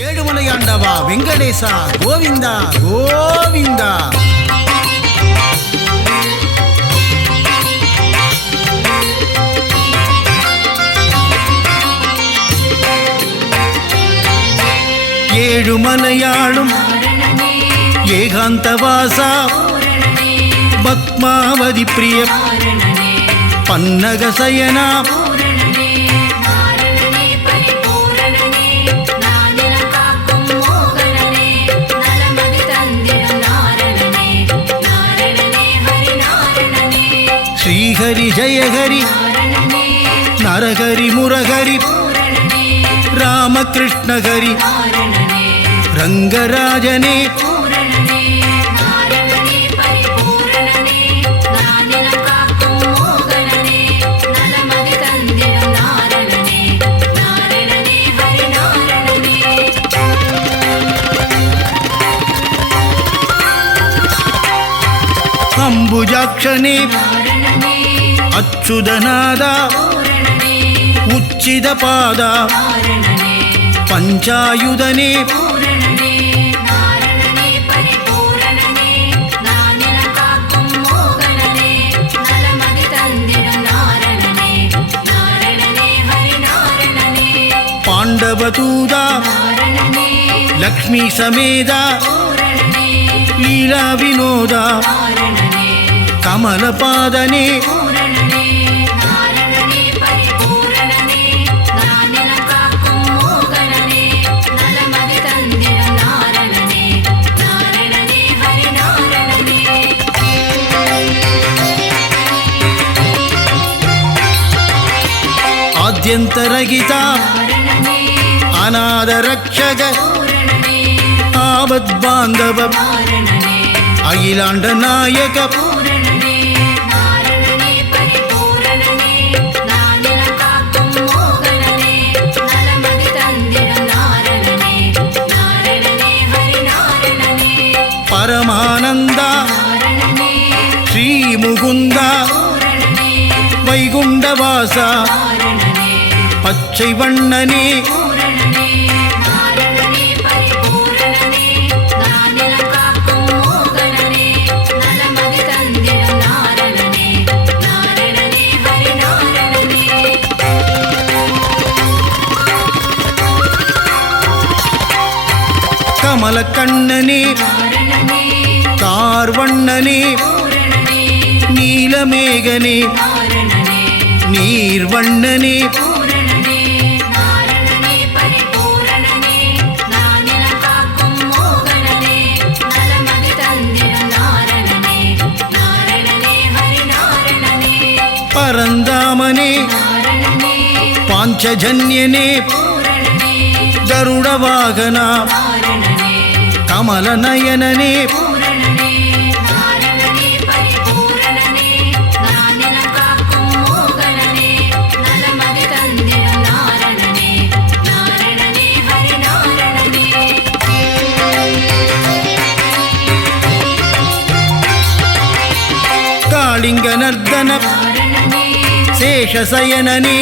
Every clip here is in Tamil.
ஏழுமலையாண்டவா வெங்கடேசா கோவிந்தா கோவிந்தா. ஏழுமலையாளும் ஏகாந்தவாசா பத்மாவதி பிரிய பன்னகசயனா ஸ்ரீஹரி ஜெயஹரி நரஹரி முரஹரி ராமகிருஷ்ணஹரி ரங்கராஜனே அம்புஜாக்ஷனே அச்சுதநாதா உச்சிதபாதா பஞ்சாயுதனே பாண்டவதூதா லக்ஷ்மி சமேதா லீலா வினோதா கமலபாதனே ஆத்யந்தரகிதா அநாதரக்ஷக ஆபத்பாந்தவ அகிலாண்ட நாயக பரமானந்தா ஸ்ரீ முகுந்தா வைகுண்டவாசா பச்சை வண்ணனே கமலக்கண்ணனே கார்வண்ணனே நீலமேகனே நீர்வண்ணனே பரந்தாமனே பாஞ்சஜன்யனே கருடவாகனா கமலநயனனே காளிங்கநர்தன சேஷசயனனே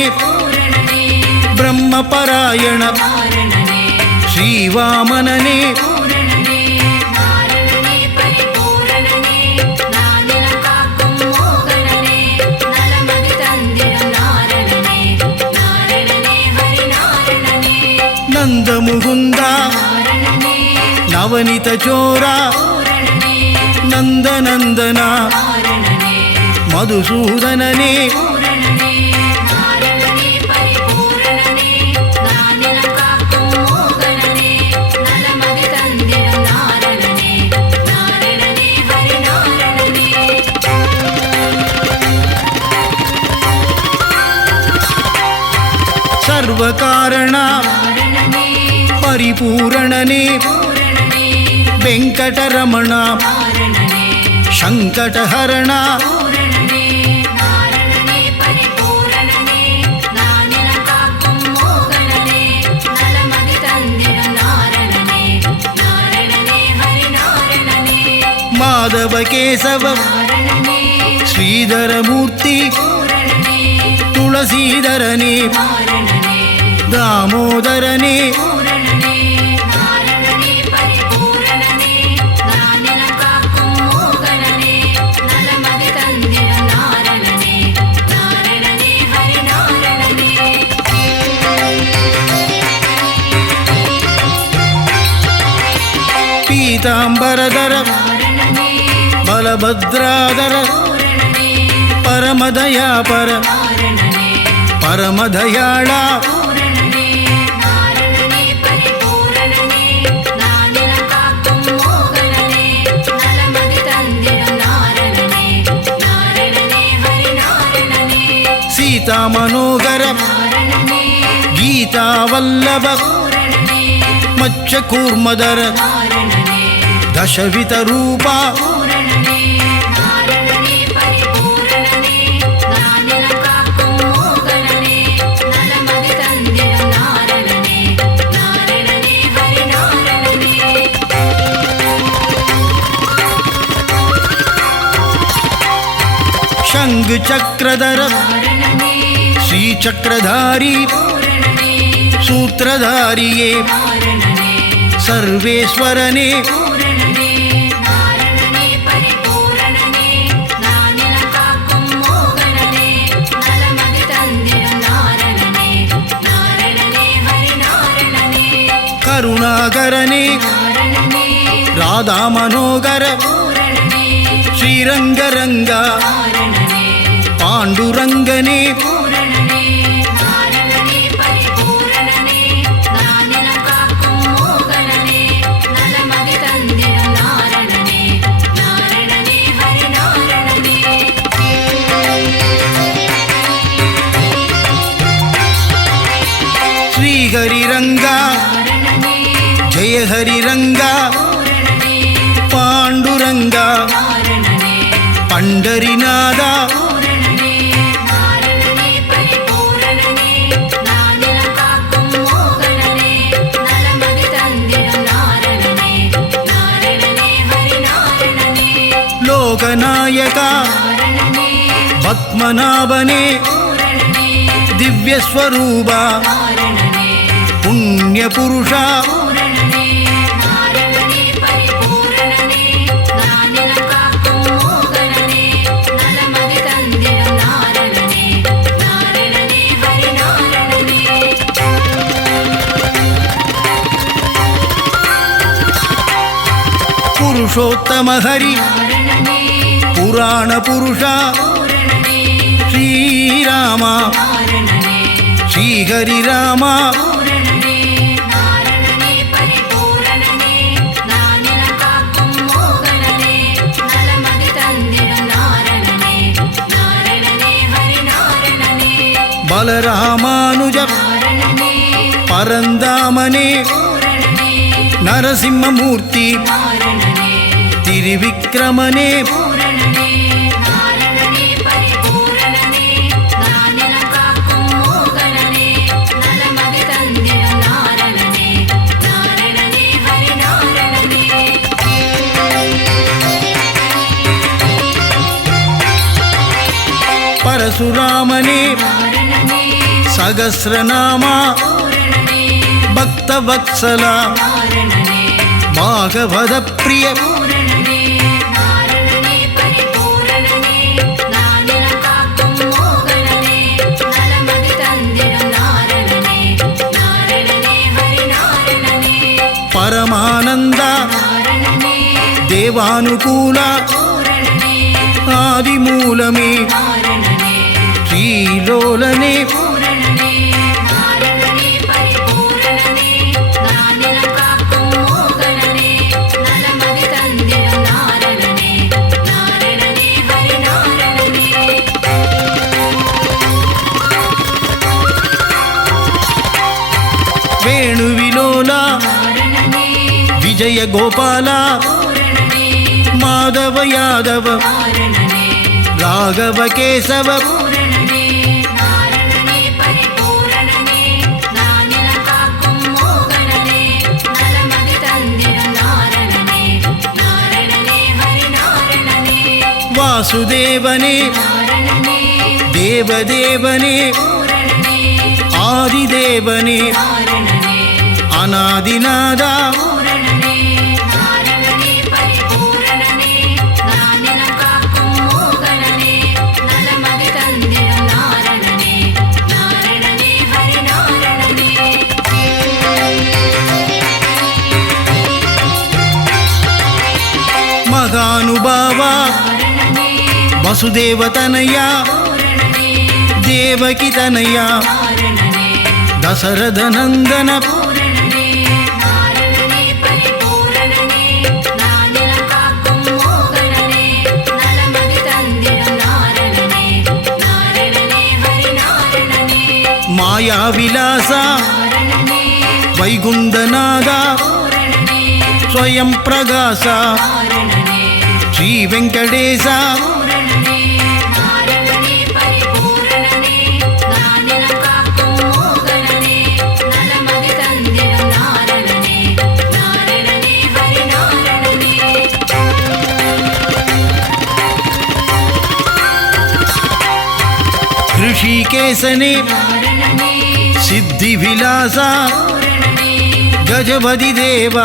பிரம்மபராயண ஸ்ரீவாமனனே நந்தமுகுந்தா நவனித சோரா நந்தநந்தனா மதுசூதனனே சர்வகாரணா பரிபூரணனே வெங்கடரமணா சங்கடஹரணா மாதவ கேசவ ஸ்ரீதரமூர்த்தி துளசீதரனே தாமோதரனே பீதாம்பரதர பலபத்ராதர பரமதயாபர பரமதயாளா சீதா மனோகர கீதா வல்லப மச்ச கூர்மதர தசவித ரூபா शंग चक्रधर श्री चक्रधारी सूत्रधारिये सर्वेश्वरने करुणाकरने राधा मनोगर श्रीरंगरंगा पांडुरंगने श्री हरिरंगा जय हरिरंगा पांडुरंगा पंडरीनादा लोकनायका पद्मनाभने दिव्य स्वरूपा पुण्य पुरुषा पुरुषोत्तम हरि पुराण पुरुषा श्रीरामा श्रीहरि रामा बलरामानुज परंदामने नरसिंहमूर्ति त्रिविक्रमने परशुरामने सहस्रनामा भक्तवत्सला भागवत प्रिय परमानंद देवानुकूल आदिमूलमे श्रीलोलने वेणुविलोला विजय गोपाला माधव यादव राघव केशव वासुदेवने देवदेवने आदिदेवने अनादिनादा ವಸುದೇವತನಯ ದೇವಕಿತನಯ ದಶರಥನಂದನ ಮಾಯಾ ವಿಲಾಸ ವೈಗುಂಡನಾದ ಸ್ವಯಂ ಪ್ರಕಾಶ ಶ್ರೀ ವೆಂಕಟೇಶ ಋಷಿಕೇಶನೇ ಸಿದ್ಧಿ ವಿಲಾಸ ಗಜಪತಿ ದೇವ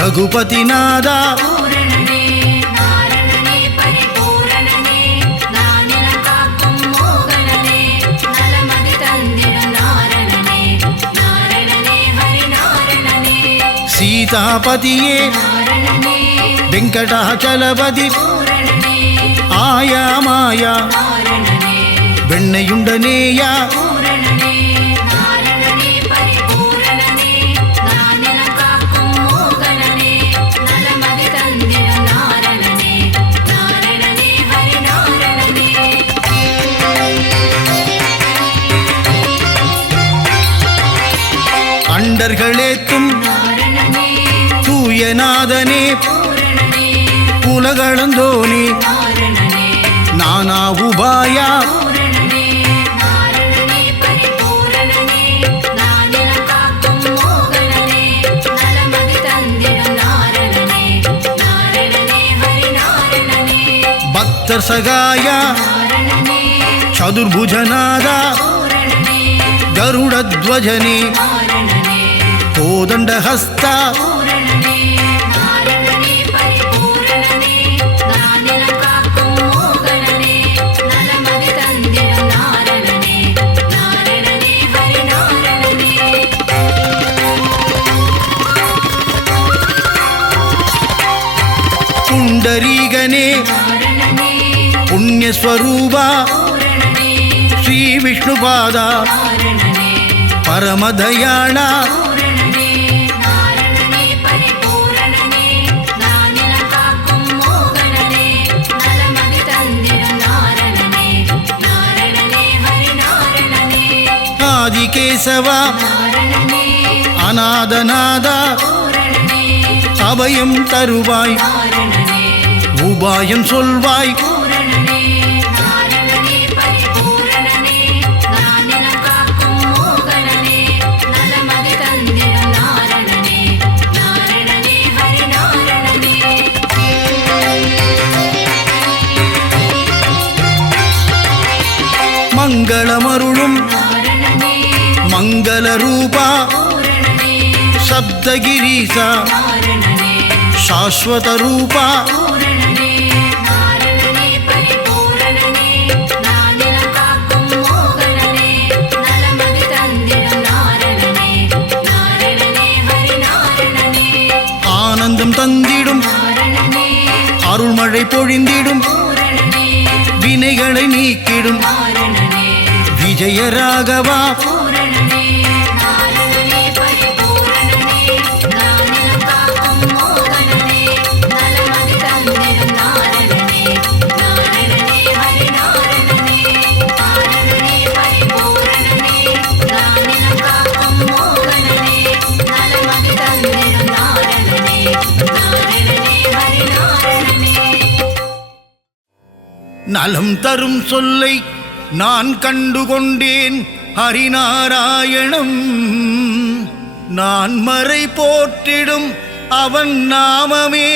ರಘುಪತಿನಾದ ಸೀತಾಪತಿಯೇ ವೆಂಕಟಾಚಲಪತಿ ಆಯಾ ಮಾಯಾ ಬೆಣ್ಣೆಯುಂಡನೇಯ அண்டர்களேத்தும் தூயநாதனே புலகளந்தோனே நானா உபாய ಭಕ್ತರ್ ಸಗಾಯ ಚತುರ್ಭುಜನಾದ ಗರುಡಧ್ವಜನೇ ಕೋದಂಡಹಸ್ತ ಪುಂಡರೀಗನೇ ಪುಣ್ಯಸ್ವರೂಪ ಶ್ರೀ ವಿಷ್ಣುಪಾದ ಪರಮದಯಾಳ ஆதிகேசவ அநாதநாத அபயம் தருவாய் உபாயம் சொல்வாய் மங்களமருளும் மங்கள ரூபா சப்தகிரீசா ಶಾಶ್ವತ ರೂಪ ஆனந்தம் தந்திடும் அருள்மழை பொழிந்திடும் வினைகளை நீக்கிடும் விஜயராகவா நலம் தரும் சொல்லை நான் கண்டுகொண்டேன் ஹரிநாராயணம் நான் மறை போற்றிடும் அவன் நாமமே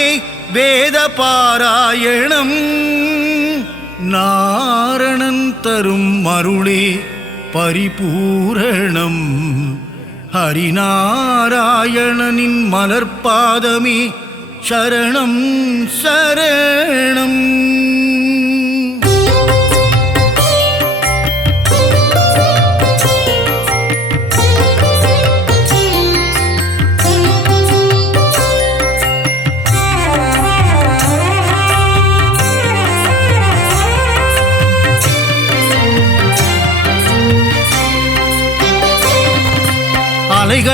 வேத பாராயணம் நாரணன் தரும் அருளே பரிபூரணம் ஹரிநாராயணனின் மலர்பாதமே சரணம் சரணம்.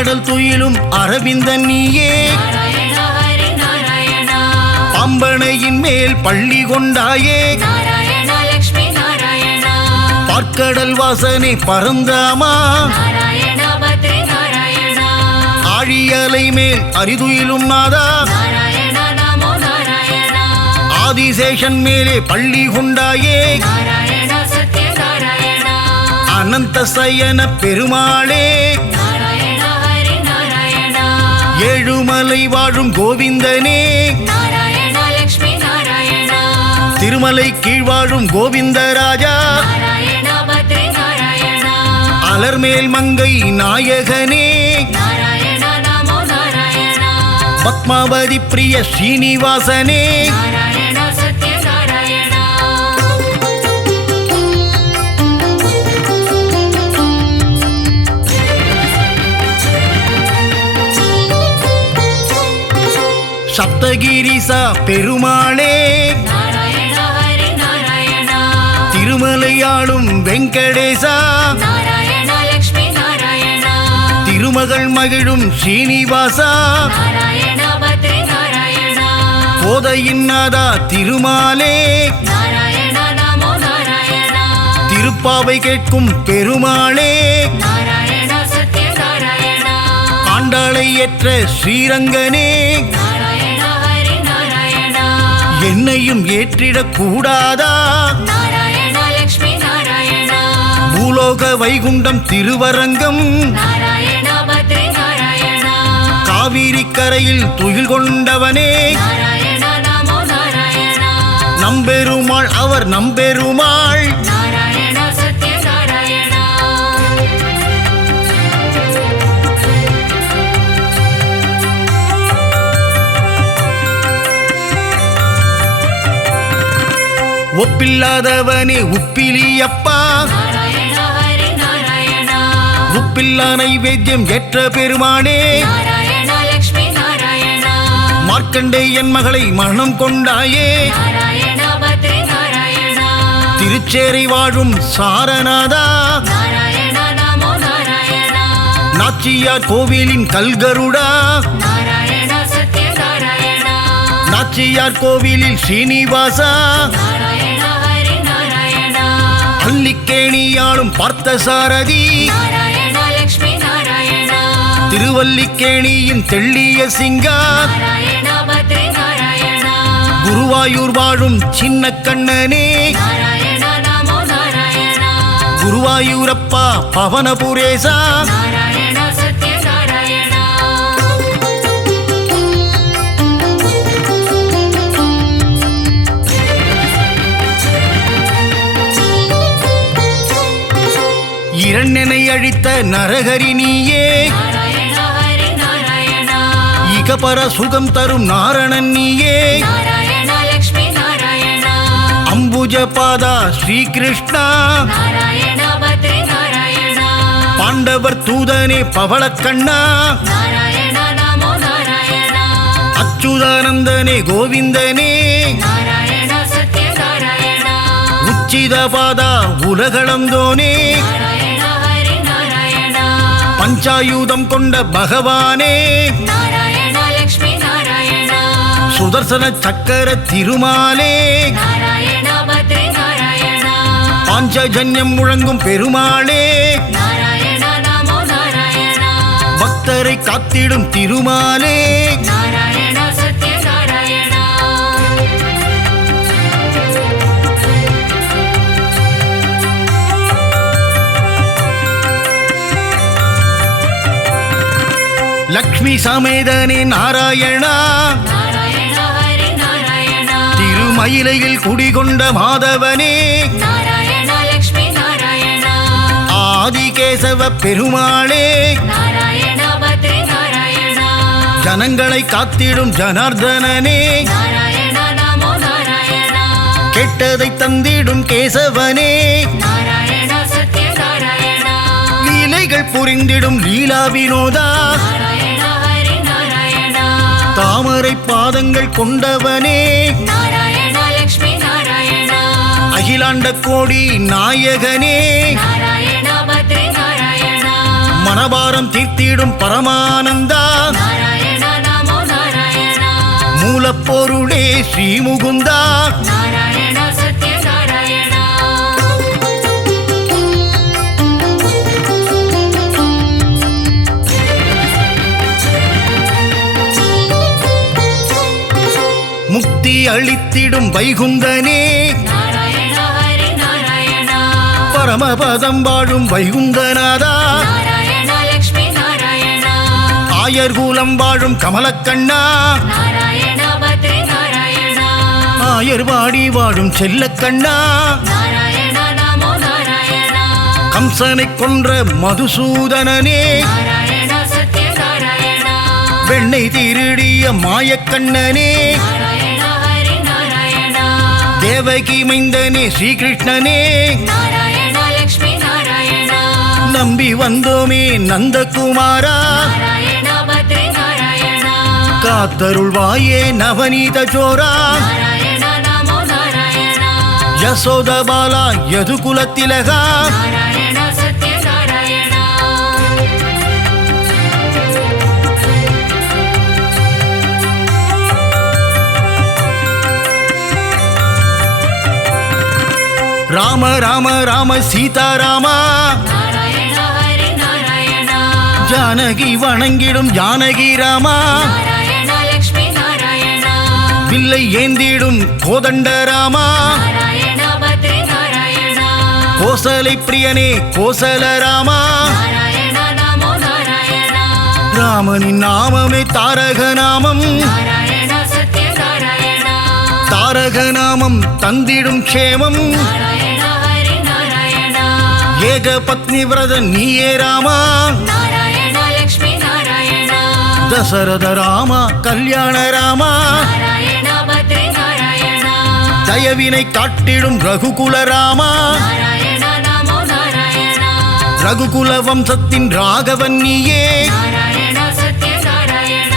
பார்க்கடல் துயிலும் அரவிந்தன் நீயே நாராயணா ஹரி நாராயணா பாம்பனையின் மேல் பள்ளி கொண்டாயே நாராயணா லக்ஷ்மி நாராயணா பார்க்கடல் வாசனே பரந்தாமா நாராயணா பத்ரி நாராயணா ஆழியலை மேல் அரிதுயிலும் நாதா நாராயணா நமோ நாராயணா ஆதிசேஷன் மேலே பள்ளி கொண்டாயே நாராயணா சத்ய நாராயணா அனந்த சயன பெருமாளே நாராயணா ஹரி நாராயணா ஏழுமலை வாழும் கோவிந்தனே நாராயணா லக்ஷ்மி நாராயணா திருமலை கீழ் வாழும் கோவிந்தராஜா நாராயணா பத்ரி நாராயணா அலர்மேல் மங்கை நாயகனே நாராயணா நமோ நாராயணா பத்மாவதி பிரிய ஸ்ரீனிவாசனே நாராயணா சத்ய நாராயணா சப்தகிரிசா பெருமாளே நாராயணா ஹரி நாராயணா திருமலையாளும் வெங்கடேசா நாராயணா லக்ஷ்மி நாராயணா திருமகள் மகிழும் ஸ்ரீனிவாசா நாராயணா பத்ரி நாராயணா கோதையின் நாதா திருமாலே நாராயணா நமோ நாராயணா திருப்பாவை கேட்கும் பெருமாளே நாராயணா சத்ய நாராயணா ஆண்டாளை ஏற்ற ஸ்ரீரங்கனே நாராயணா ஹரி நாராயணா என்னையும் ஏற்றிடக் கூடாதா நாராயணா லக்ஷ்மி நாராயணா பூலோக வைகுண்டம் திருவரங்கம் நாராயணா பத்ரி நாராயணா காவிரி கரையில் துயில் கொண்டவனே நாராயணா நமோ நாராயணா நம்பெருமாள் அவர் நம்பெருமாள் நாராயணா சத்ய நாராயணா ஒப்பில்லாதவனே உப்பிலியப்பா நாராயணா ஹரி நாராயணா உப்பில்லா நைவேத்தியம் ஏற்ற பெருமானே நாராயணா லக்ஷ்மி நாராயணா மார்க்கண்டேயன் மகளை மனம் கொண்டாயே நாராயணா பத்ரி நாராயணா திருச்சேரை வாழும் சாரநாதா நாராயணா நமோ நாராயணா நாச்சியார் கோவிலின் கல்கருடா நாராயணா சத்ய நாராயணா நாச்சியார் கோவிலில் ஸ்ரீனிவாசா நாராயணா ஹரி நாராயணா அல்லிக்கேணியாளும் பார்த்தசாரதி நாராயணா லக்ஷ்மி நாராயணா திருவல்லிக்கேணியின் தெள்ளிய சிங்கா நாராயணா பத்ரி நாராயணா குருவாயூர் வாழும் சின்ன கண்ணனே நாராயணா நமோ நாராயணா குருவாயூரப்பா பவனபுரேசா நாராயணா சத்ய நாராயணா இரண்டனை அழித்த நரகரி நீயே நாராயணா ஹரி நாராயணா இகபர சுகம் தரும் நாரணன் நீயே நாராயணா லக்ஷ்மி நாராயணா அம்புஜ பாதா ஸ்ரீகிருஷ்ணா நாராயணா பத்ரி நாராயணா பாண்டவர் தூதனே பவளக்கண்ணா நாராயணா நமோ நாராயணா அச்சுதானந்தனே கோவிந்தனே நாராயணா சத்ய நாராயணா உச்சித பாதா உலகளந்தோனே நாராயணா ஹரி நாராயணா பஞ்சாயுதம் கொண்ட பகவானே நாராயணா லக்ஷ்மி நாராயணா சுதர்சன சக்கர திருமாலே நாராயணா பத்ரி நாராயணா பாஞ்சஜன்யம் முழங்கும் பெருமாளே நாராயணா நமோ நாராயணா பக்தரை காத்திடும் திருமாலே நாராயணா சத்ய நாராயணா லக்ஷ்மி சமேதனே நாராயணா நாராயணா ஹரி நாராயணா திருமயிலையில் குடிகொண்ட மாதவனே நாராயணா லக்ஷ்மி நாராயணா ஆதிகேசவ பெருமாளே நாராயணா பத்ரி நாராயணா ஜனங்களை காத்திடும் ஜனார்தனனே நாராயணா நமோ நாராயணா கெட்டதை தந்திடும் கேசவனே நாராயணா சத்ய நாராயணா லீலைகள் புரிந்திடும் லீலா வினோதா நாராயணா ஹரி நாராயணா தாமரை பாதங்கள் கொண்டவனே நாராயணா லக்ஷ்மி நாராயணா அகிலாண்ட கோடி நாயகனே நாராயணா பத்ரி நாராயணா மனபாரம் தீர்த்திடும் பரமானந்தா நாராயண நமோ நாராயண மூலப்பொருளே ஸ்ரீமுகுந்தா நாராயண சத்ய நாராயண முக்தி அளித்திடும் வைகுந்தனே நாராயண ஹரி நாராயண பரமபதம் வாழும் வைகுந்தநாதா நாராயண லக்ஷ்மி நாராயண ஆயர்கூலம் வாழும் கமலக்கண்ணா நாராயண பத்ரி நாராயண ஆயர்வாடி வாழும் செல்லக்கண்ணா நாராயண நமோ நாராயண கம்சனை கொன்ற மதுசூதனனே நாராயண சத்ய நாராயண வெண்ணை திருடிய மாயக்கண்ணனே நாராயண ஹரி நாராயண தேவகி மைந்தனே ஸ்ரீகிருஷ்ணனே நாராயண லக்ஷ்மி நாராயண நம்பி வந்தோமே நந்தகுமாரா நாராயண பத்ரி நாராயண காத்தருள்வாயே நவநீத ஜோரா நாராயண நமோ நாராயண யசோதபாலா யதுகுலத்திலகா நாராயண சத்ய நாராயண ராம ராம ராம சீதாராமா நாராயண ஹரி நாராயண ஜானகி வணங்கிடும் ஜானகி ராமா நாராயண லக்ஷ்மி நாராயண வில்லை ஏந்திடும் கோதண்டராமா நாராயண பத்ரி நாராயண கோசலை பிரியனே கோசலராமா நாராயண நமோ நாராயண ராமனின் நாமமே தாரக நாமம் நாராயண சத்ய நாராயண தாரக நாமம் தந்திடும் க்ஷேமம் நாராயண ஹரி நாராயண ஏக பத்னி விரத நீயே ராமா நாராயண லக்ஷ்மி நாராயண தசரத ராமா கல்யாண ராமா நாராயண பத்ரி நாராயண தயவினை காட்டிடும் ரகுகுல ராமா நாராயண நமோ நாராயண ரகுகுல வம்சத்தின் ராகவன் நீயே நாராயண சத்ய நாராயண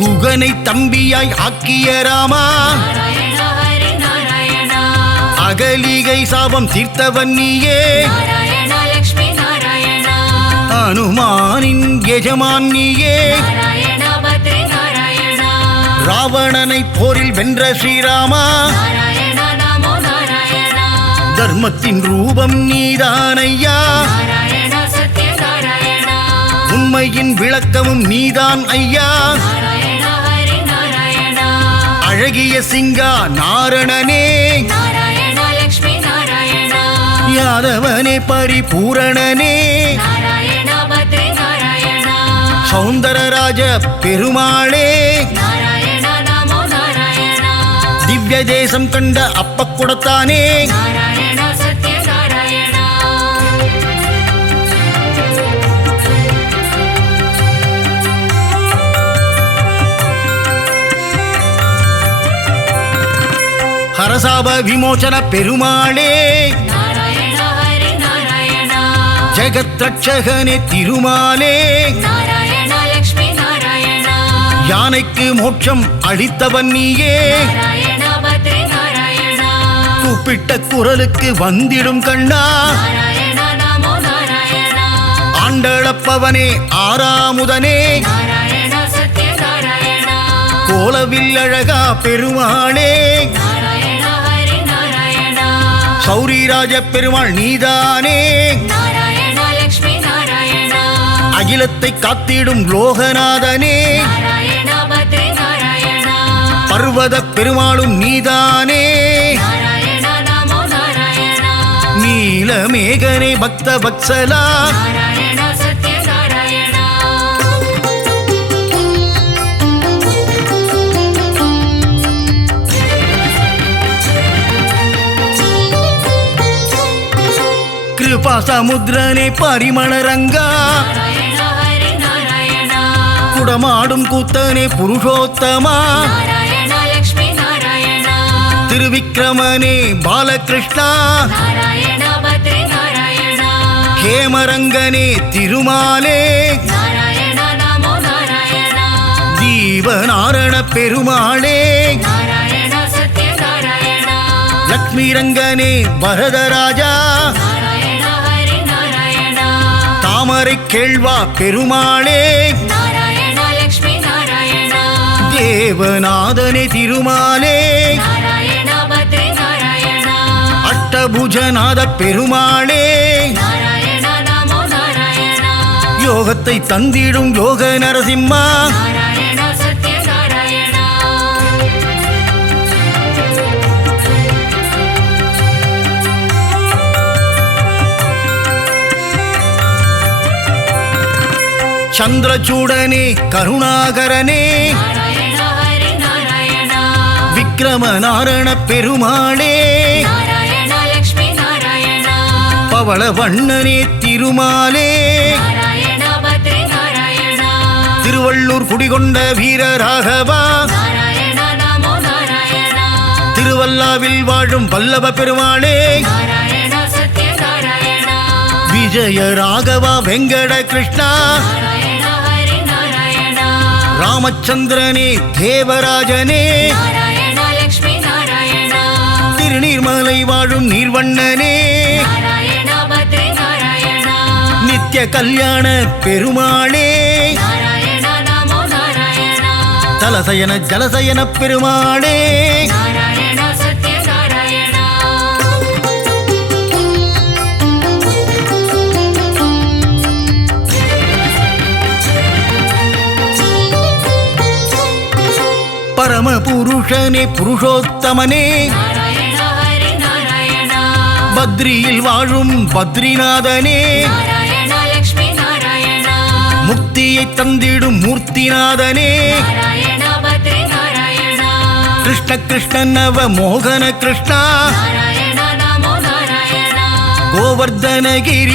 குகனை தம்பியாய் ஆக்கிய ராமா நாராயண ஹரி நாராயண அகலிகை சாபம் தீர்த்தவன் நீயே நாராயண லக்ஷ்மி நாராயண அனுமானின் எஜமான் நீயே நாராயண பத்ரி நாராயண ராவணனை போரில் வென்ற ஸ்ரீராமா நாராயண நமோ நாராயண தர்மத்தின் ரூபம் நீதானையா நாராயண சத்ய நாராயண உண்மையின் விளக்கமும் நீதான் ஐயா நாராயண ஹரி நாராயண அழகிய சிங்கா நாரணனே நாராயண லக்ஷ்மி நாராயண யாதவனே பரிபூரணனே நாராயண பத்ரி நாராயண சௌந்தரராஜ பெருமாளே நாராயண நமோ நாராயண திவ்ய தேசம் கண்ட அப்பக்குடத்தானே நாராயண சத்ய நாராயண ஹரசாப விமோசன பெருமாளே நாராயண ஹரி நாராயண ஜெகத் ரட்சகனே திருமாலே நாராயண லக்ஷ்மி நாராயண யானைக்கு மோட்சம் அளித்தவன் நீயே நாராயண பத்ரி நாராயண கூப்பிட்ட குரலுக்கு வந்திடும் கண்ணா நாராயண நமோ நாராயண ஆண்டளப்பவனே ஆறாமுதனே நாராயண சத்ய நாராயண கோலவில் அழகா பெருமாளே நாராயண ஹரி நாராயண சௌரிராஜ பெருமாள் நீதானே நாராயண லக்ஷ்மி நாராயண அகிலத்தை காத்திடும் லோகநாதனே நாராயண பத்ரி நாராயண பர்வத பெருமாளும் நீதானே நாராயண நமோ நாராயண நீலமேகனே பக்த வத்சலா நாராயண சத்ய நாராயண கிருபா சமுத்திரனே பரிமளரங்கா நாராயண ஹரி நாராயண குடமாடும் கூத்தனே புருஷோத்தமா நாராயண லக்ஷ்மி நாராயண திருவிக்கிரமனே பாலகிருஷ்ணா நாராயண பத்ரி நாராயண ஹேமரங்கனே திருமாலே நாராயண நமோ நாராயண ஜீவநாரண பெருமாளே நாராயண சத்ய நாராயணா லக்ஷ்மி ரங்கனே வரதராஜா நாராயண ஹரி நாராயணா தாமரை கேள்வா பெருமாளே நாராயண லக்ஷ்மி நாராயணா தேவநாதனே திருமாலே நாராயண பத்ரி நாராயணா அஷ்டபுஜநாத பெருமாளே நாராயண நமோ நாராயணா யோகத்தை தந்திடும் யோக நரசிம்மா நாராயண சத்ய நாராயணா சந்திரசூடனே கருணாகரனே நாராயண ஹரி நாராயணா விக்ரமநாரண பெருமாளே நாராயண லக்ஷ்மி நாராயணா பவள வண்ணனே திருமாலே நாராயண பத்ரி நாராயணா திருவள்ளூர் குடிகொண்ட வீரராகவா நாராயண நமோ நாராயணா திருவல்லாவில் வாழும் வல்லப பெருமாளே நாராயண சத்ய நாராயணா விஜய ராகவா வெங்கட கிருஷ்ணா நாராயண ஹரி நாராயணா ராமச்சந்திரனே தேவராஜனே நாராயண லக்ஷ்மி நாராயணா திருநீர்மலை வாழும் நீர்வண்ணனே நாராயண பத்ரி நாராயணா நித்திய கல்யாண பெருமாளே நாராயண நமோ நாராயணா தலசயன ஜலசயன பெருமாளே நாராயண சத்ய நாராயணா பரம புருஷனே புருஷோத்தமனே நாராயண ஹரி நாராயணா பத்ரியில் வாழும் பத்ரிநாதனே நாராயண லக்ஷ்மி நாராயணா முக்தியை தந்திடும் மூர்த்திநாதனே நாராயண பத்ரி நாராயணா கிருஷ்ண கிருஷ்ண நவ மோகன கிருஷ்ணா நாராயண நமோ நாராயணா கோவர்தனகிரிதாரியும்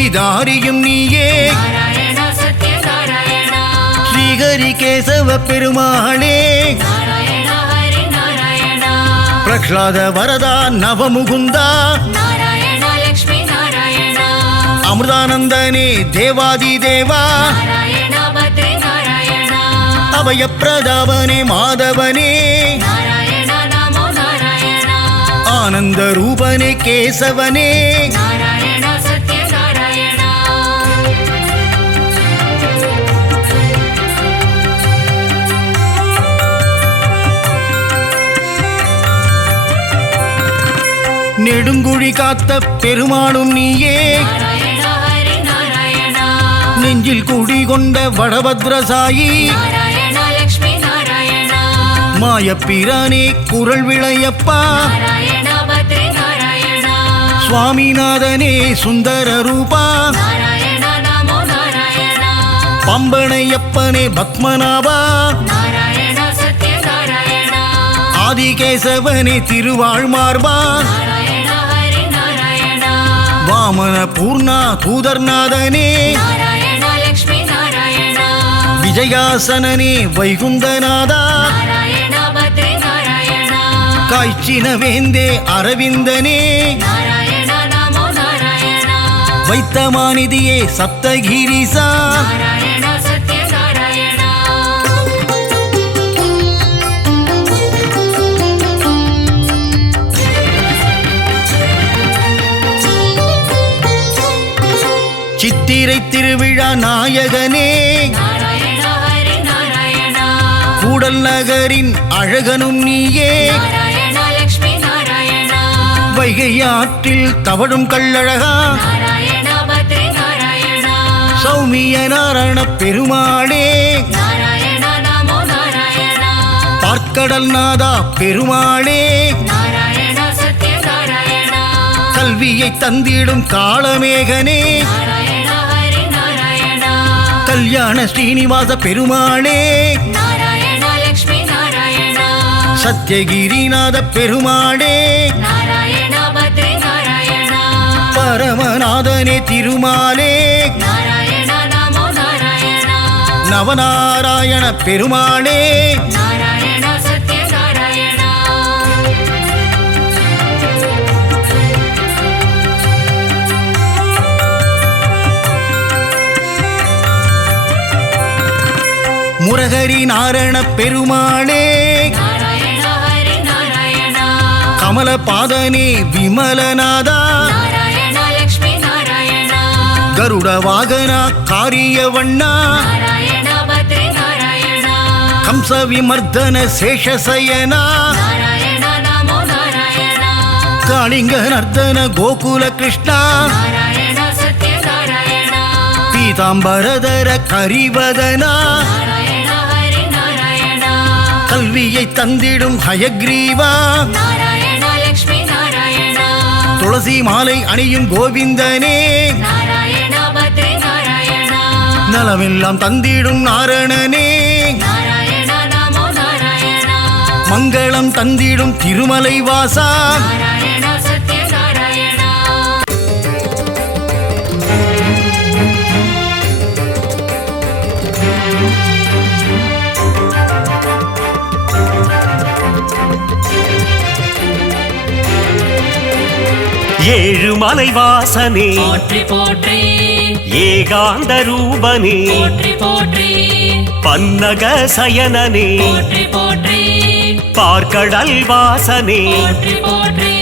நீயே நாராயண சத்ய நாராயணா ஸ்ரீஹரி கேசவ பெருமாளே நாராயண ஹரி நாராயணா பிரஹ்லாத வரதா நவமுகுந்தா நாராயண லக்ஷ்மி நாராயணா அமிர்தானந்தனே தேவாதி தேவா நாராயண பத்ரி நாராயணா அபய பிரதாபனே மாதவனே நாராயண நமோ நாராயணா ஆனந்த ரூபனே கேசவனே நாராயண சத்ய நாராயணா நெடுங்குழி காத்த பெருமாளும் நீயே நாராயண ஹரி நாராயணா நெஞ்சில் குடிகொண்ட வடபத்ரசாயி நாராயண லக்ஷ்மி நாராயணா மாயப்பிரானே குரல் விளையப்பா நாராயண பத்ரி நாராயணா சுவாமிநாதனே சுந்தர ரூபா நாராயண நமோ நாராயணா பம்பனையப்பனே பத்மநாபா நாராயண சத்ய நாராயணா ஆதிகேசவனே திருவாழ்மார்பா நாராயண ஹரி நாராயணா வாமன பூர்ணா தூதர்நாதனே நாராயண லக்ஷ்மி நாராயணா விஜயாசனனே வைகுந்தநாதா நாராயண பத்ரி நாராயணா காய்ச்சின வேந்தே அரவிந்தனே நாராயண நமோ நாராயணா வைத்தமாநிதியே சப்தகிரிசா நாராயண சத்ய நாராயணா சித்திரை திருவிழா நாயகனே நாராயண ஹரி நாராயணா கூடல் நகரின் அழகனும் நீயே நாராயண லக்ஷ்மி நாராயணா வைகை ஆற்றில் தவழும் கள்ளழகா நாராயண பத்ரி நாராயணா சௌமிய நாராயண பெருமாளே நாராயண நமோ நாராயணா பார்க்கடல் நாதா பெருமாளே நாராயண சத்ய நாராயணா கல்வியை தந்திடும் காளமேகனே நாராயண ஹரி நாராயணா கல்யாண ஸ்ரீனிவாச பெருமாளே நாராயண லக்ஷ்மி நாராயணா சத்யகிரிநாத பெருமாளே நாராயண பத்ரி நாராயணா பரமநாதனே திருமாலே நாராயண நமோ நாராயணா நவநாராயண பெருமாளே நாராயண சத்ய நாராயணா முரகரி நாரண பெருமாளே நாராயண ஹரி நாராயண கமலபாதனே விமலநாதா நாராயண லக்ஷ்மி நாராயண கருட வாகனா காரியவண்ணா நாராயண பத்ரி நாராயண கம்ச விமர்தன சேஷசயனா நாராயண நமோ நாராயண காளிங்க நர்தன கோகுல கிருஷ்ணா நாராயண சத்ய நாராயண பீதாம்பரதர கரிவதனா நாராயண ஹரி நாராயண கல்வியை தந்திடும் ஹயக்ரீவா நாராயண லக்ஷ்மி நாராயண துளசி மாலை அணியும் கோவிந்தனே நாராயண பத்ரி நாராயண நலமெல்லாம் தந்திடும் நாரணனே நாராயண நமோ நாராயண மங்களம் தந்திடும் திருமலை வாசா நாராயண சத்ய நாராயண ஏழுமலை வாசனே போற்றி போற்றி ஏகாந்த ரூபனே போற்றி போற்றி பன்னக சயனனே போற்றி போற்றி பார்க்கடல் வாசனே போற்றி போற்றி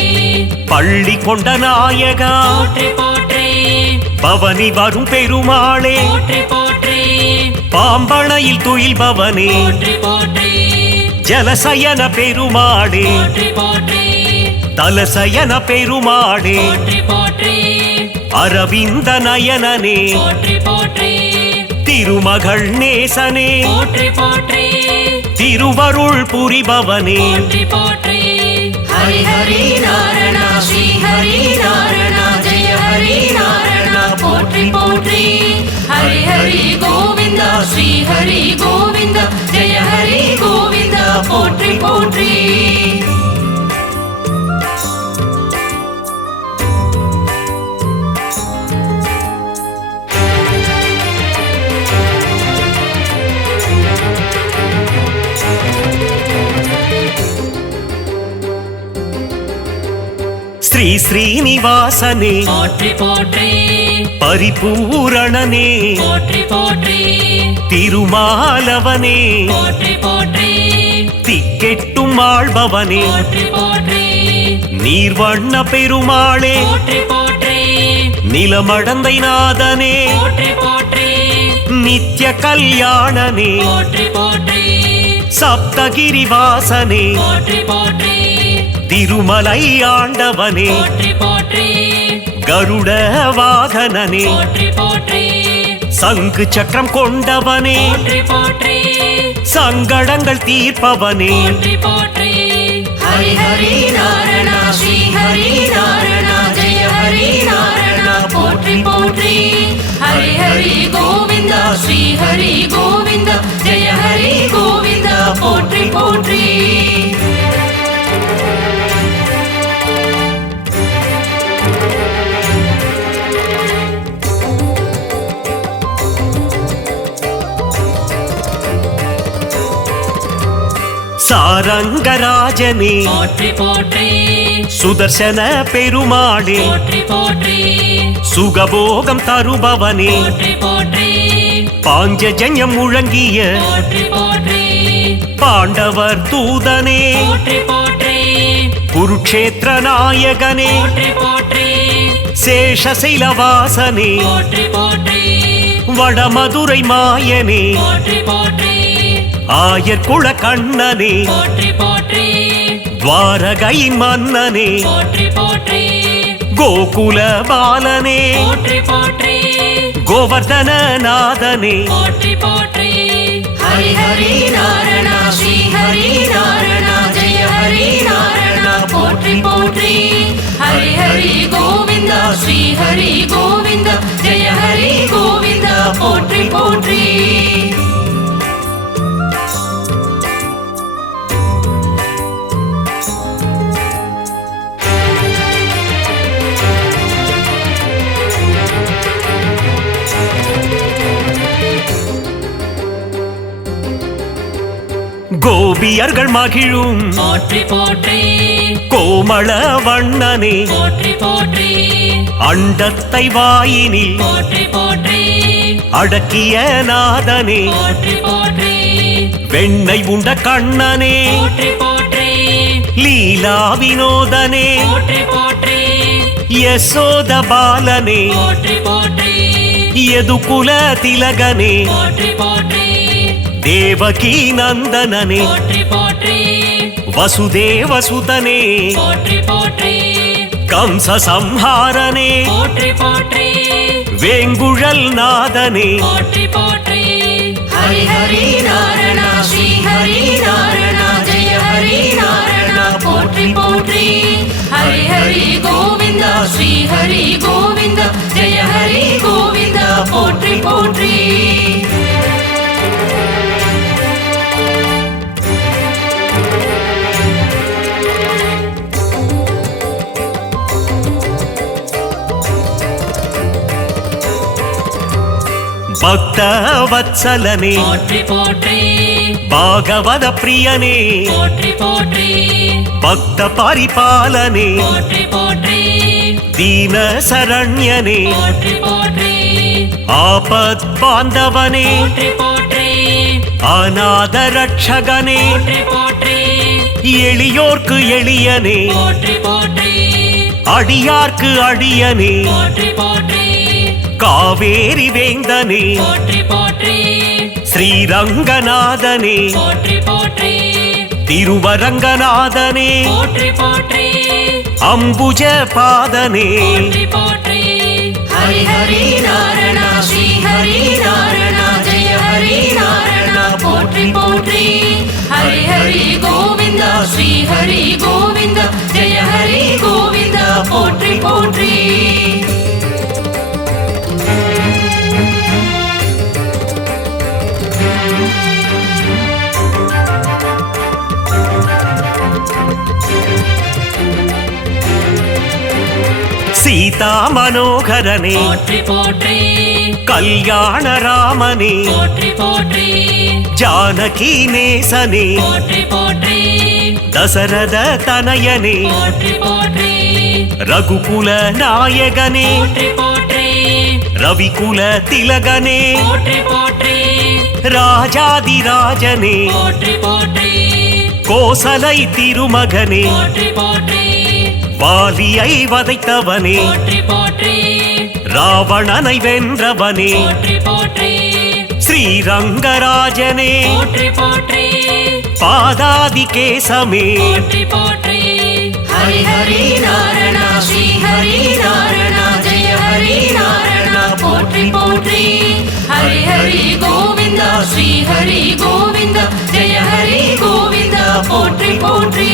பள்ளி கொண்ட நாயகா போற்றி போற்றி பவனி வரும் பெருமாளே போற்றி போற்றி பாம்பனையில் துயில்பவனே போற்றி போற்றி ஜலசயன பெருமாளே போற்றி போற்றி தலசயன பெருமாளே போற்றி போற்றி அரவிந்த நயனனே போற்றி போற்றி திருமகள் நேசனே போற்றி போற்றி திருவருள் புரிபவனே போற்றி போற்றி ஹரி ஹரி நாராயண ஸ்ரீ ஹரி நாராயண ஜெய ஹரி நாராயண போற்றி போற்றி ஹரி ஹரி கோவிந்த ஸ்ரீ ஹரி கோவிந்த ஜெய ஹரி கோவிந்த போற்றி போற்றி ஸ்ரீ ஸ்ரீனிவாசனே போற்றி போற்றி பரிபூரணனே போற்றி போற்றி திருமாலவனே போற்றி போற்றி திக்கெட்டும் ஆள்பவனே போற்றி போற்றி நீர்வண்ண பெருமாளே போற்றி போற்றி நிலமடந்தை நாதனே போற்றி போற்றி நித்ய கல்யாணனே போற்றி போற்றி சப்தகிரி வாசனே போற்றி போற்றி திருமலை ஆண்டவனே போற்றி போற்றி கருட வாகனனே போற்றி போற்றி சங்கு சக்கரம் கொண்டவனே போற்றி போற்றி சங்கடங்கள் தீர்ப்பவனே போற்றி போற்றி ஹரி ஹரி நாராயண ஸ்ரீ ஹரி நாராயண ஜெய ஹரி நாராயண போற்றி போற்றி ஹரி ஹரி கோவிந்த ஸ்ரீ ஹரி கோவிந்த ஜெய ஹரி கோவிந்த போற்றி போற்றி சாரங்கராஜனே போற்றி போற்றி சுதர்சன பெருமாளே போற்றி போற்றி சுகபோகம் தருபவனே போற்றி போற்றி பாஞ்சஜன்யம் முழங்கிய போற்றி போற்றி பாண்டவர் தூதனே போற்றி போற்றி குருக்ஷேத்திர நாயகனே போற்றி போற்றி சேஷசைலவாசனே போற்றி போற்றி வடமதுரை மாயனே போற்றி போற்றி ஆயர்குல கண்ணனே போற்றி போற்றி துவாரகையின் மன்னனே போற்றி போற்றி கோகுல பாலனே போற்றி போற்றி கோவர்தன நாதனே போற்றி போற்றி ஹரி ஹரி நாராயண ஸ்ரீ ஹரி நாராயண ஜெய ஹரி நாராயண போற்றி போற்றி ஹரி ஹரி கோவிந்த ஸ்ரீ ஹரி கோவிந்த ஜெய ஹரி கோவிந்த போற்றி போற்றி கோபியர்கள் மகிழும் போற்றி போற்றி கோமள வண்ணனே போற்றி போற்றி அண்டத்தை வாயினில் போற்றி போற்றி அடக்கிய நாதனே போற்றி போற்றி வெண்ணை உண்ட கண்ணனே போற்றி போற்றி லீலா வினோதனே போற்றி போற்றி யசோத பாலனே போற்றி போற்றி யதுகுல திலகனே போற்றி போற்றி தேவகி நந்தனனே போற்றி போற்றி வசுதேவ சுதனே போற்றி போற்றி கம்ச சம்ஹாரனே போற்றி போற்றி வேங்குழல் நாதனே போற்றி போற்றி ஹரி ஹரி நாரணா ஸ்ரீ ஹரி நாரணா ஜெய ஹரி நாரணா போற்றி போற்றி ஹரி ஹரி கோவிந்தா ஸ்ரீ ஹரி கோவிந்தா ஜெய ஹரி கோவிந்தா போற்றி போற்றி பக்த வத்சலனே போற்றி போற்றி பாகவத பிரியனே போற்றி போற்றி பக்த பரிபாலனே போற்றி போற்றி தீன சரண்யனே போற்றி போற்றி ஆபத் பாந்தவனே போற்றி போற்றி அநாத ரட்சகனே போற்றி போற்றி எளியோர்க்கு எளியனே போற்றி போற்றி அடியார்க்கு அடியனே போற்றி போற்றி காவேரி வேந்தனே போற்றி போற்றி ஸ்ரீரங்கநாதனே போற்றி போற்றி திருவரங்கநாதனே போற்றி போற்றி அம்புஜ பாதனே போற்றி போற்றி ஹரி ஹரி நாரணா ஸ்ரீ ஹரி நாரணா ஜெய ஹரி நாரணா போற்றி போற்றி ஹரி ஹரி கோவிந்தா ஸ்ரீ ஹரி கோவிந்தா ஜெய ஹரி கோவிந்தா போற்றி போற்றி சீதா மனோகரனே போற்றி போற்றி கல்யாண ராமனே போற்றி போற்றி ஜானகி நேசனே போற்றி போற்றி தசரத தனயனே போற்றி போற்றி ரகுகுல நாயகனே போற்றி போற்றி ரவிகுல திலகனே போற்றி போற்றி ராஜாதிராஜனே போற்றி போற்றி கோசலை திருமகனே போற்றி போற்றி வாலியை வதைத்தவனே போற்றி போற்றி ராவணனை வென்றவனே போற்றி போற்றி ஸ்ரீரங்கராஜனே போற்றி போற்றி பாதாதி கேசமே போற்றி போற்றி ஹரி ஹரி நாரணா ஸ்ரீ ஹரி நாரணா ஜெய ஹரி நாரணா போற்றி போற்றி ஹரி ஹரி கோவிந்தா ஸ்ரீ ஹரி கோவிந்தா ஜெய ஹரி கோவிந்தா போற்றி போற்றி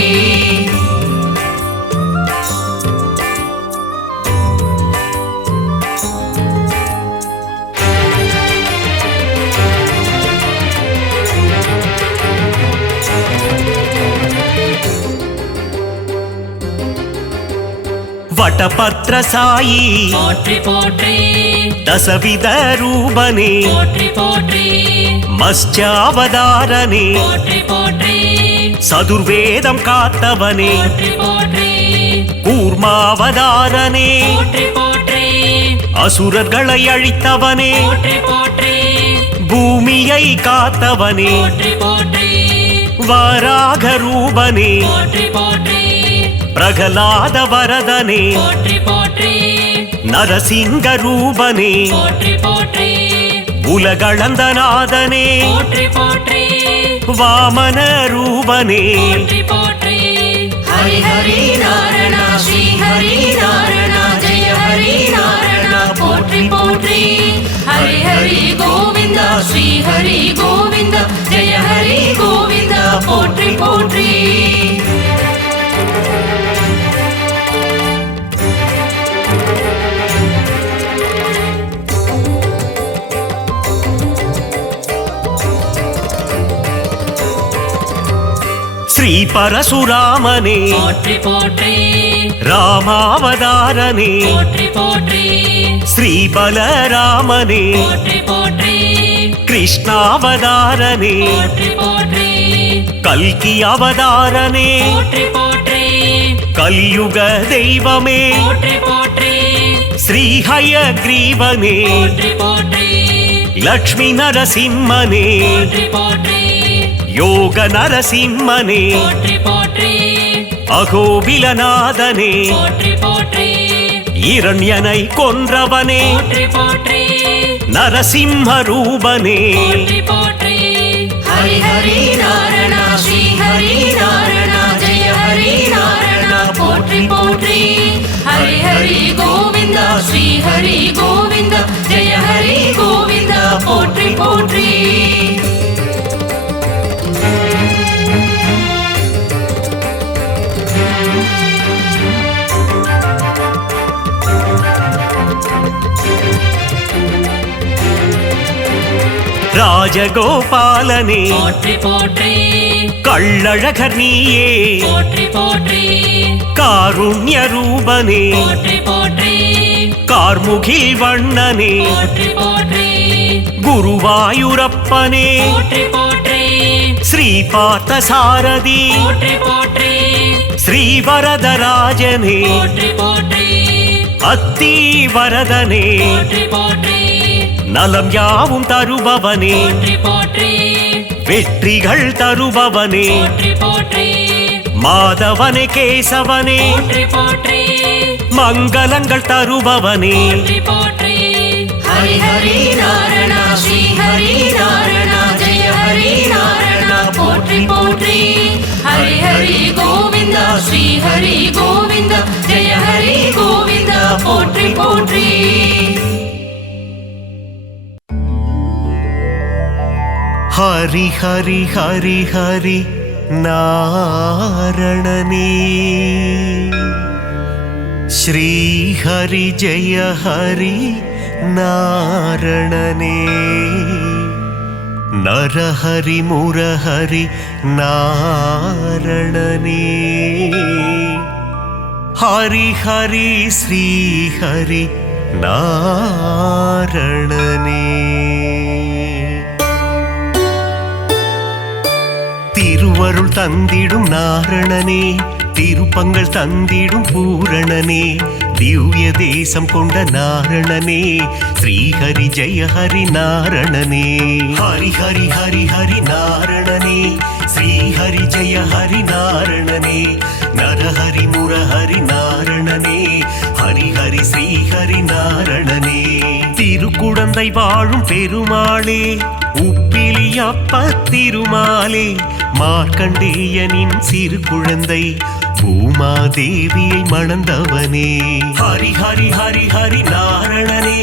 வடபத்ர சாயி போற்றி போற்றி தசவித ரூபனே போற்றி போற்றி மத்ஸ்யாவதாரனே போற்றி போற்றி சதுர்வேதம் காத்தவனே போற்றி போற்றி கூர்மாவதாரனே போற்றி போற்றி அசுரர்களை அழித்தவனே போற்றி போற்றி பூமியை காத்தவனே போற்றி போற்றி வராக ரூபனே போற்றி போற்றி பிரகலாத வரதனே போற்றி போற்றி நரசிங்க ரூபனே போற்றி போற்றி உலகளந்தநாதனே போற்றி போற்றி வாமன ரூபனே போற்றி போற்றி ஹரி ஹரி நாரணா ஸ்ரீ ஹரி நாரணா ஜெய ஹரி நாரணா போற்றி போற்றி ஹரி ஹரி கோவிந்தா ஸ்ரீ ஹரி கோவிந்தா ஜெய ஹரி கோவிந்தா போற்றி போற்றி ஸ்ரீ பரசுராமனே போற்றி போற்றி ராமாவதாரனே போற்றி போற்றி ஸ்ரீ பலராமனே போற்றி போற்றி கிருஷ்ணாவதாரனே போற்றி போற்றி கல்கி அவதாரனே போற்றி போற்றி கலியுக தெய்வமே போற்றி போற்றி ஸ்ரீ ஹயக்ரீவனே போற்றி போற்றி லக்ஷ்மி நரசிம்மனே போற்றி போற்றி யோக நரசிம்மனே போற்றி போற்றி அகோபிலநாதனே போற்றி போற்றி இரண்யனை கொன்றவனே போற்றி போற்றி நரசிம்ம ரூபனே போற்றி போற்றி ஹரி ஹரி நாரணா ஸ்ரீ ஹரி நாரணா ஜெய ஹரி நாரணா போற்றி போற்றி ஹரி ஹரி கோவிந்தா ஸ்ரீ ஹரி கோவிந்தா ஜெய ஹரி கோவிந்தா போற்றி போற்றி ராஜகோபாலனே போற்றி போற்றி கள்ளழகர் நீயே போற்றி போற்றி காருண்ய ரூபனே போற்றி போற்றி கார்முகில் வண்ணனே போற்றி போற்றி குருவாயூரப்பனே போற்றி போற்றி ஸ்ரீ பார்த்தசாரதி போற்றி போற்றி ஸ்ரீவரதராஜனே போற்றி போற்றி அத்தி வரதனே போற்றி போற்றி நலம் யாவும் தருபவனே போற்றி போற்றி வெற்றிகள் தருபவனே போற்றி போற்றி மாதவனே கேசவனே போற்றி போற்றி மங்களங்கள் தருபவனே போற்றி போற்றி ஹரி ஹரி நாரணா ஸ்ரீ ஹரி நாரணா ஜெய ஹரி நாரணா போற்றி போற்றி ஹரி ஹரி கோவிந்தா ஸ்ரீ ஹரி கோவிந்தா ஜெய ஹரி கோவிந்தா போற்றி போற்றி ஹரி ஹரி ஹரி ஹரி நாரணனே ஸ்ரீ ஹரி ஜெய ஹரி நாரணனே நரஹரி முரஹரி நாரணனே ஹரி ஹரி ஸ்ரீ ஹரி நாரணனே திருவருள் தந்திடும் நாரணனே திருப்பங்கள் தந்திடும் பூரணனே திவ்ய தேசம் கொண்ட நாரணனே ஸ்ரீஹரி ஜெய ஹரி நாரணனே ஹரி ஹரி ஹரி ஹரி நாரணனே ஸ்ரீஹரி ஜெய ஹரி நாரணனே நரஹரி முரஹரி நாரணனே ஹரி ஹரி ஸ்ரீஹரி நாரணனே திருக்குடந்தை வாழும் பெருமாளே உப்பிலியப்ப திருமாலே மார்க்கண்டேயனின் சிறு குழந்தை பூமாதேவியை மணந்தவனே ஹரி ஹரி ஹரி ஹரி நாரணனே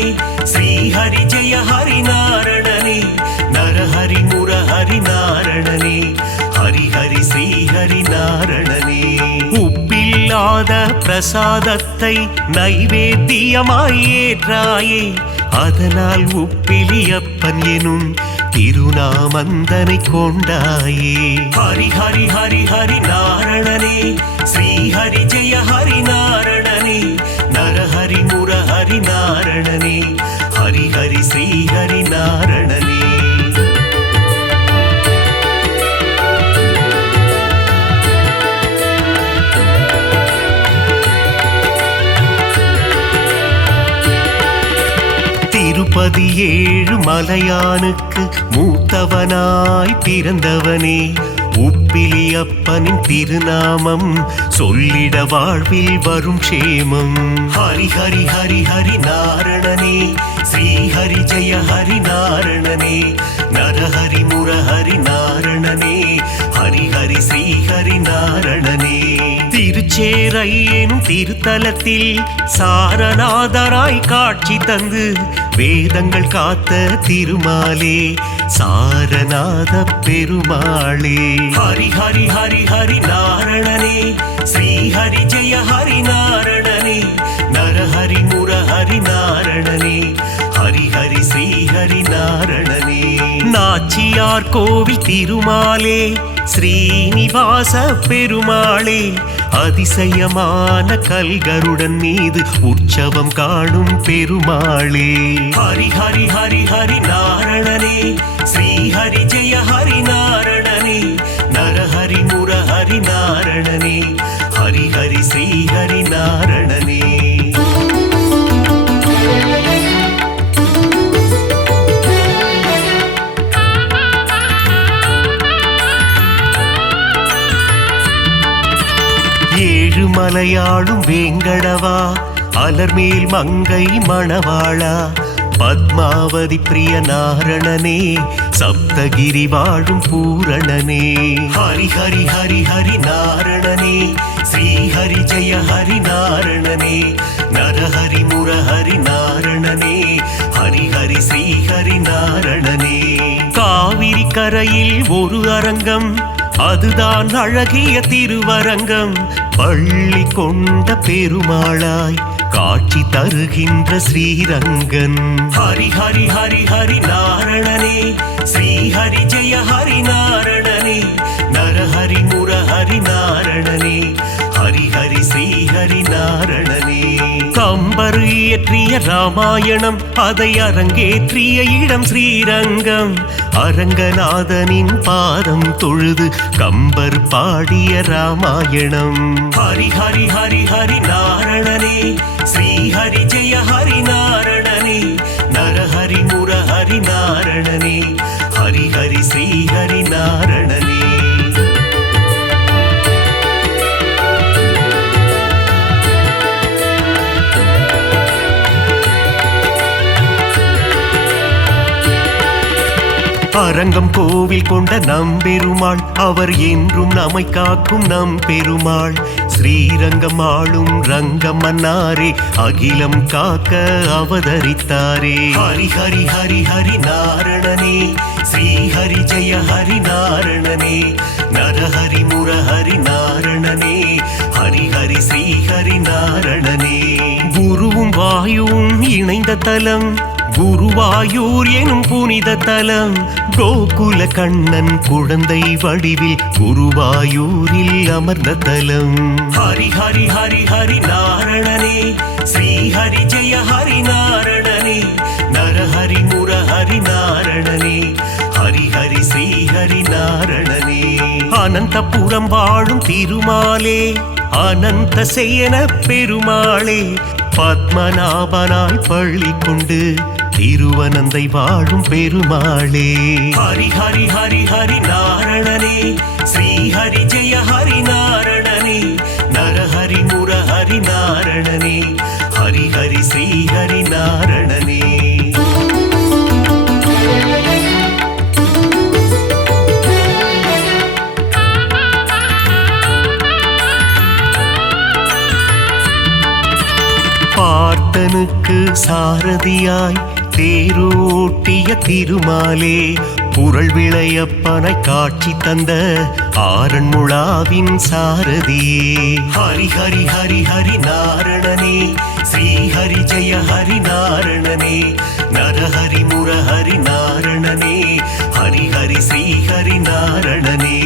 ஸ்ரீஹரி ஜெய ஹரி நாரணனே நரஹரி முரஹரி நாரணனே ஹரி ஹரி ஸ்ரீஹரி நாரணனே உப்பில்லாத பிரசாதத்தை நைவேத்தியமாய் ஏற்றாயே அதனால் உப்பிலியப்பன் எனும் திருநாமந்தனை கொண்டாயே ஹரி ஹரி ஹரி ஹரி நாரணனே ஸ்ரீஹரி ஜெய ஹரி நாரணனே நரஹரி முரஹரி நாரணனே ஹரி ஹரி ஸ்ரீஹரி நாரணனே திருப்பதி ஏழு மலையானுக்கு மூத்தவனாய் பிறந்தவனே உப்பிலியப்பனின் திருநாமம் சொல்லிட வாழ்வில் வரும் க்ஷேமம் ஹரி ஹரி ஹரி ஹரி நாரணனே ஸ்ரீஹரி ஜெய ஹரி நாரணனே நரஹரி முரஹரி நாரணனே ஹரி ஹரி ஸ்ரீஹரி நாரணனே திருச்சேரை எனும் திருத்தலத்தில் சாரநாதராய் காட்சி தந்து வேதங்கள் காத்த திருமாலே சாரநாத பெருமாளே ஹரி ஹரி ஹரி ஹரி நாரணனே ஸ்ரீஹரி ஜெய ஹரி நாரணனே நரஹரி முரஹரி நாரணனே ஹரி ஹரி ஸ்ரீஹரி நாரணனே நாச்சியார் கோவில் திருமாலே ஸ்ரீனிவாச பெருமாளே அதிசயமான கல்கருடன் மீது உற்சவம் காணும் பெருமாளே ஹரி ஹரி ஹரி ஹரி நாரணனே ஸ்ரீஹரி ஜெய ஹரி நாரணனே நரஹரி முரஹரி நாரணனே ஹரி ஹரி ஸ்ரீஹரி நாரணனே உலயாளும் வேங்கடவா அலர்மேல் மங்கை மணவாளா பத்மாவதி பிரிய நாரணனே சப்தகிரி வாழும் பூரணனே ஹரி ஹரி ஹரி ஹரி நாரணனே ஸ்ரீ ஹரி ஜெய ஹரி நாரணனே நரஹரி முரஹரி நாரணனே ஹரி ஹரி ஸ்ரீ ஹரி நாரணனே காவிரி கரையில் ஒரு அரங்கம் அதுதான் அழகிய திருவரங்கம் பள்ளி கொண்ட பெருமாளாய் காட்சி தருகின்ற ஸ்ரீரங்கன் ஹரி ஹரி ஹரி ஹரி நாரணனே ஸ்ரீ ஹரி ஜெய ஹரி நாரணனே நரஹரி முரஹரி நாரணனே ஹரி ஹரி ஸ்ரீ ஹரி நாரணனே கம்பர் இயற்றிய ராமாயணம் அதை அரங்கேற்றிய இடம் ஸ்ரீரங்கம் அரங்கநாதனின் பாதம் தொழுது கம்பர் பாடிய ராமாயணம் ஹரி ஹரி ஹரி ஹரி நாரணனே ஸ்ரீ ஹரி ஜெய ஹரி நாரணனே நரஹரி முரஹரி நாரணனே ஹரி ஹரி ஸ்ரீ ஹரி நாரணனே அரங்கம் கோவில் கொண்ட நம்பெருமாள் அவர் என்றும் நம்மை காக்கும் நம் பெருமாள் ஸ்ரீரங்கம் ஆளும் ரங்கம் மன்னாரே அகிலம் காக்க அவதரித்தாரே ஹரி ஹரி ஹரி ஹரி நாரணனே ஸ்ரீ ஹரி ஜெய ஹரி நாரணனே நரஹரி முரஹரி நாரணனே ஹரி ஹரி ஸ்ரீ ஹரி நாரணனே குருவும் வாயுவும் இணைந்த தலம் குருவாயூர் எனும் புனித தலம் கோகுல கண்ணன் குழந்தை வடிவில் குருவாயூரில் அமர்ந்த தலம் ஹரி ஹரி ஹரி ஹரி நாரணனே ஸ்ரீ ஹரி ஜெய ஹரி நாரணனே நரஹரி முரஹரி நாரணனே ஹரி ஹரி ஸ்ரீ ஹரி நாரணனே அனந்தபுரம் வாழும் திருமாலே அனந்த சேன பெருமாளே பத்மநாபனாய் பள்ளி கொண்டு திருவனந்தை வாழும் பெருமாளே ஹரி ஹரி ஹரி ஹரி நாரணனே ஸ்ரீ ஹரி ஜெய ஹரி நாரணனே நரஹரி முரஹரி நாரணனே ஹரி ஹரி ஸ்ரீ ஹரி நாரணனே பார்த்தனுக்கு சாரதியாய் தேரோட்டிய திருமாலே புரள் விளையப்பனை காட்சி தந்த ஆரண்முழாவின் சாரதியே ஹரி ஹரி ஹரி ஹரி நாரணனே ஸ்ரீ ஹரி ஜெய ஹரி நாரணனே நரஹரி முரஹரி நாரணனே ஹரி ஹரி ஸ்ரீ ஹரி நாரணனே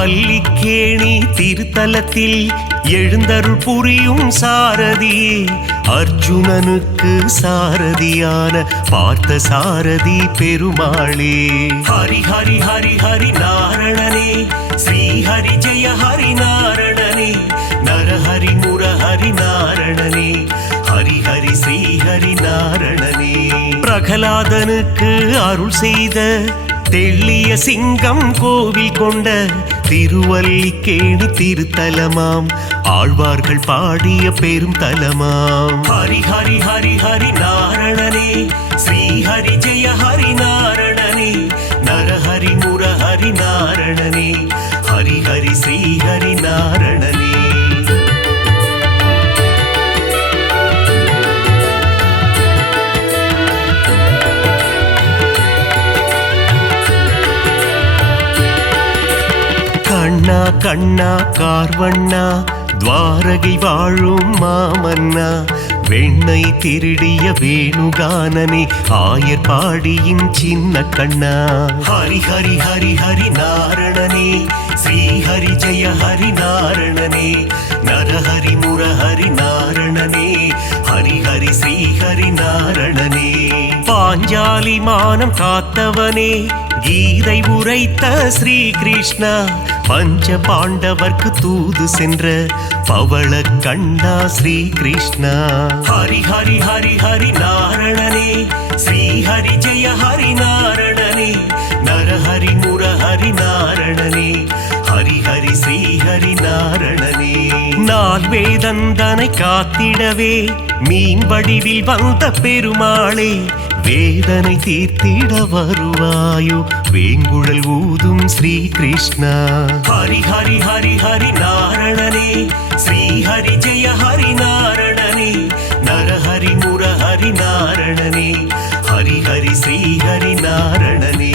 அல்லிக்கேணி திருத்தலத்தில் எழுந்தருள் புரியும் சாரதியே அர்ஜுனனுக்கு சாரதியான பார்த்த சாரதி பெருமாளே ஹரி ஹரி ஹரி ஹரி நாரணனே ஸ்ரீ ஹரி ஜெய ஹரி நாரணனே நரஹரி முரஹரி நாரணனே ஹரி ஹரி ஸ்ரீ ஹரி நாரணனே பிரகலாதனுக்கு அருள் செய்த தெள்ளிய சிங்கம் கோவில் கொண்ட திருவல்லிக்கேணி திருத்தலமாம் ஆழ்வார்கள் பாடிய பெரும் தலமாம் ஹரி ஹரி ஹரி ஹரி நாரணனே ஸ்ரீ ஹரி ஜெய ஹரி நாரணனே நரஹரி முரஹரி நாரணனே ஹரி ஹரி ஸ்ரீ ஹரி நாரணனே கண்ணா கண்ணா கார்வண்ணா துவாரகை வாழும் மாமன்னா வெண்ணை திருடிய வேணுகானனே ஆயர் பாடியின் சின்ன கண்ணா ஹரி ஹரி ஹரி ஹரி நாரணனே ஸ்ரீ ஹரி ஜெய ஹரி நாரணனே நரஹரி முரஹரி நாரணனே ஹரி ஹரி ஸ்ரீ ஹரி நாரணனே பாஞ்சாலி மானம் காத்தவனே கீதை உரைத்த ஸ்ரீ கிருஷ்ணா பஞ்ச பாண்டவர்க்கு தூது சென்ற பவள கண்ணா ஸ்ரீ கிருஷ்ணா ஹரி ஹரி ஹரி ஹரி நாரணனே ஸ்ரீ ஹரி ஜெய ஹரி நாரணனே நரஹரி முரஹரி நாரணனே ஹரி ஹரி ஸ்ரீ ஹரி நாரணனே நால் வேதந்தனை காத்திடவே மீன் வடிவில் வந்த பெருமாளே வேதனை தீர்த்திட வருவாயோ வேங்குழல் ஊதும் ஸ்ரீ கிருஷ்ணா. ஹரி ஹரி ஹரி ஹரி நாரணனே ஸ்ரீ ஹரி ஜெய ஹரி நாரணனே நரஹரி முரஹரி நாரணனே ஹரி ஹரி ஸ்ரீ ஹரி நாரணனே.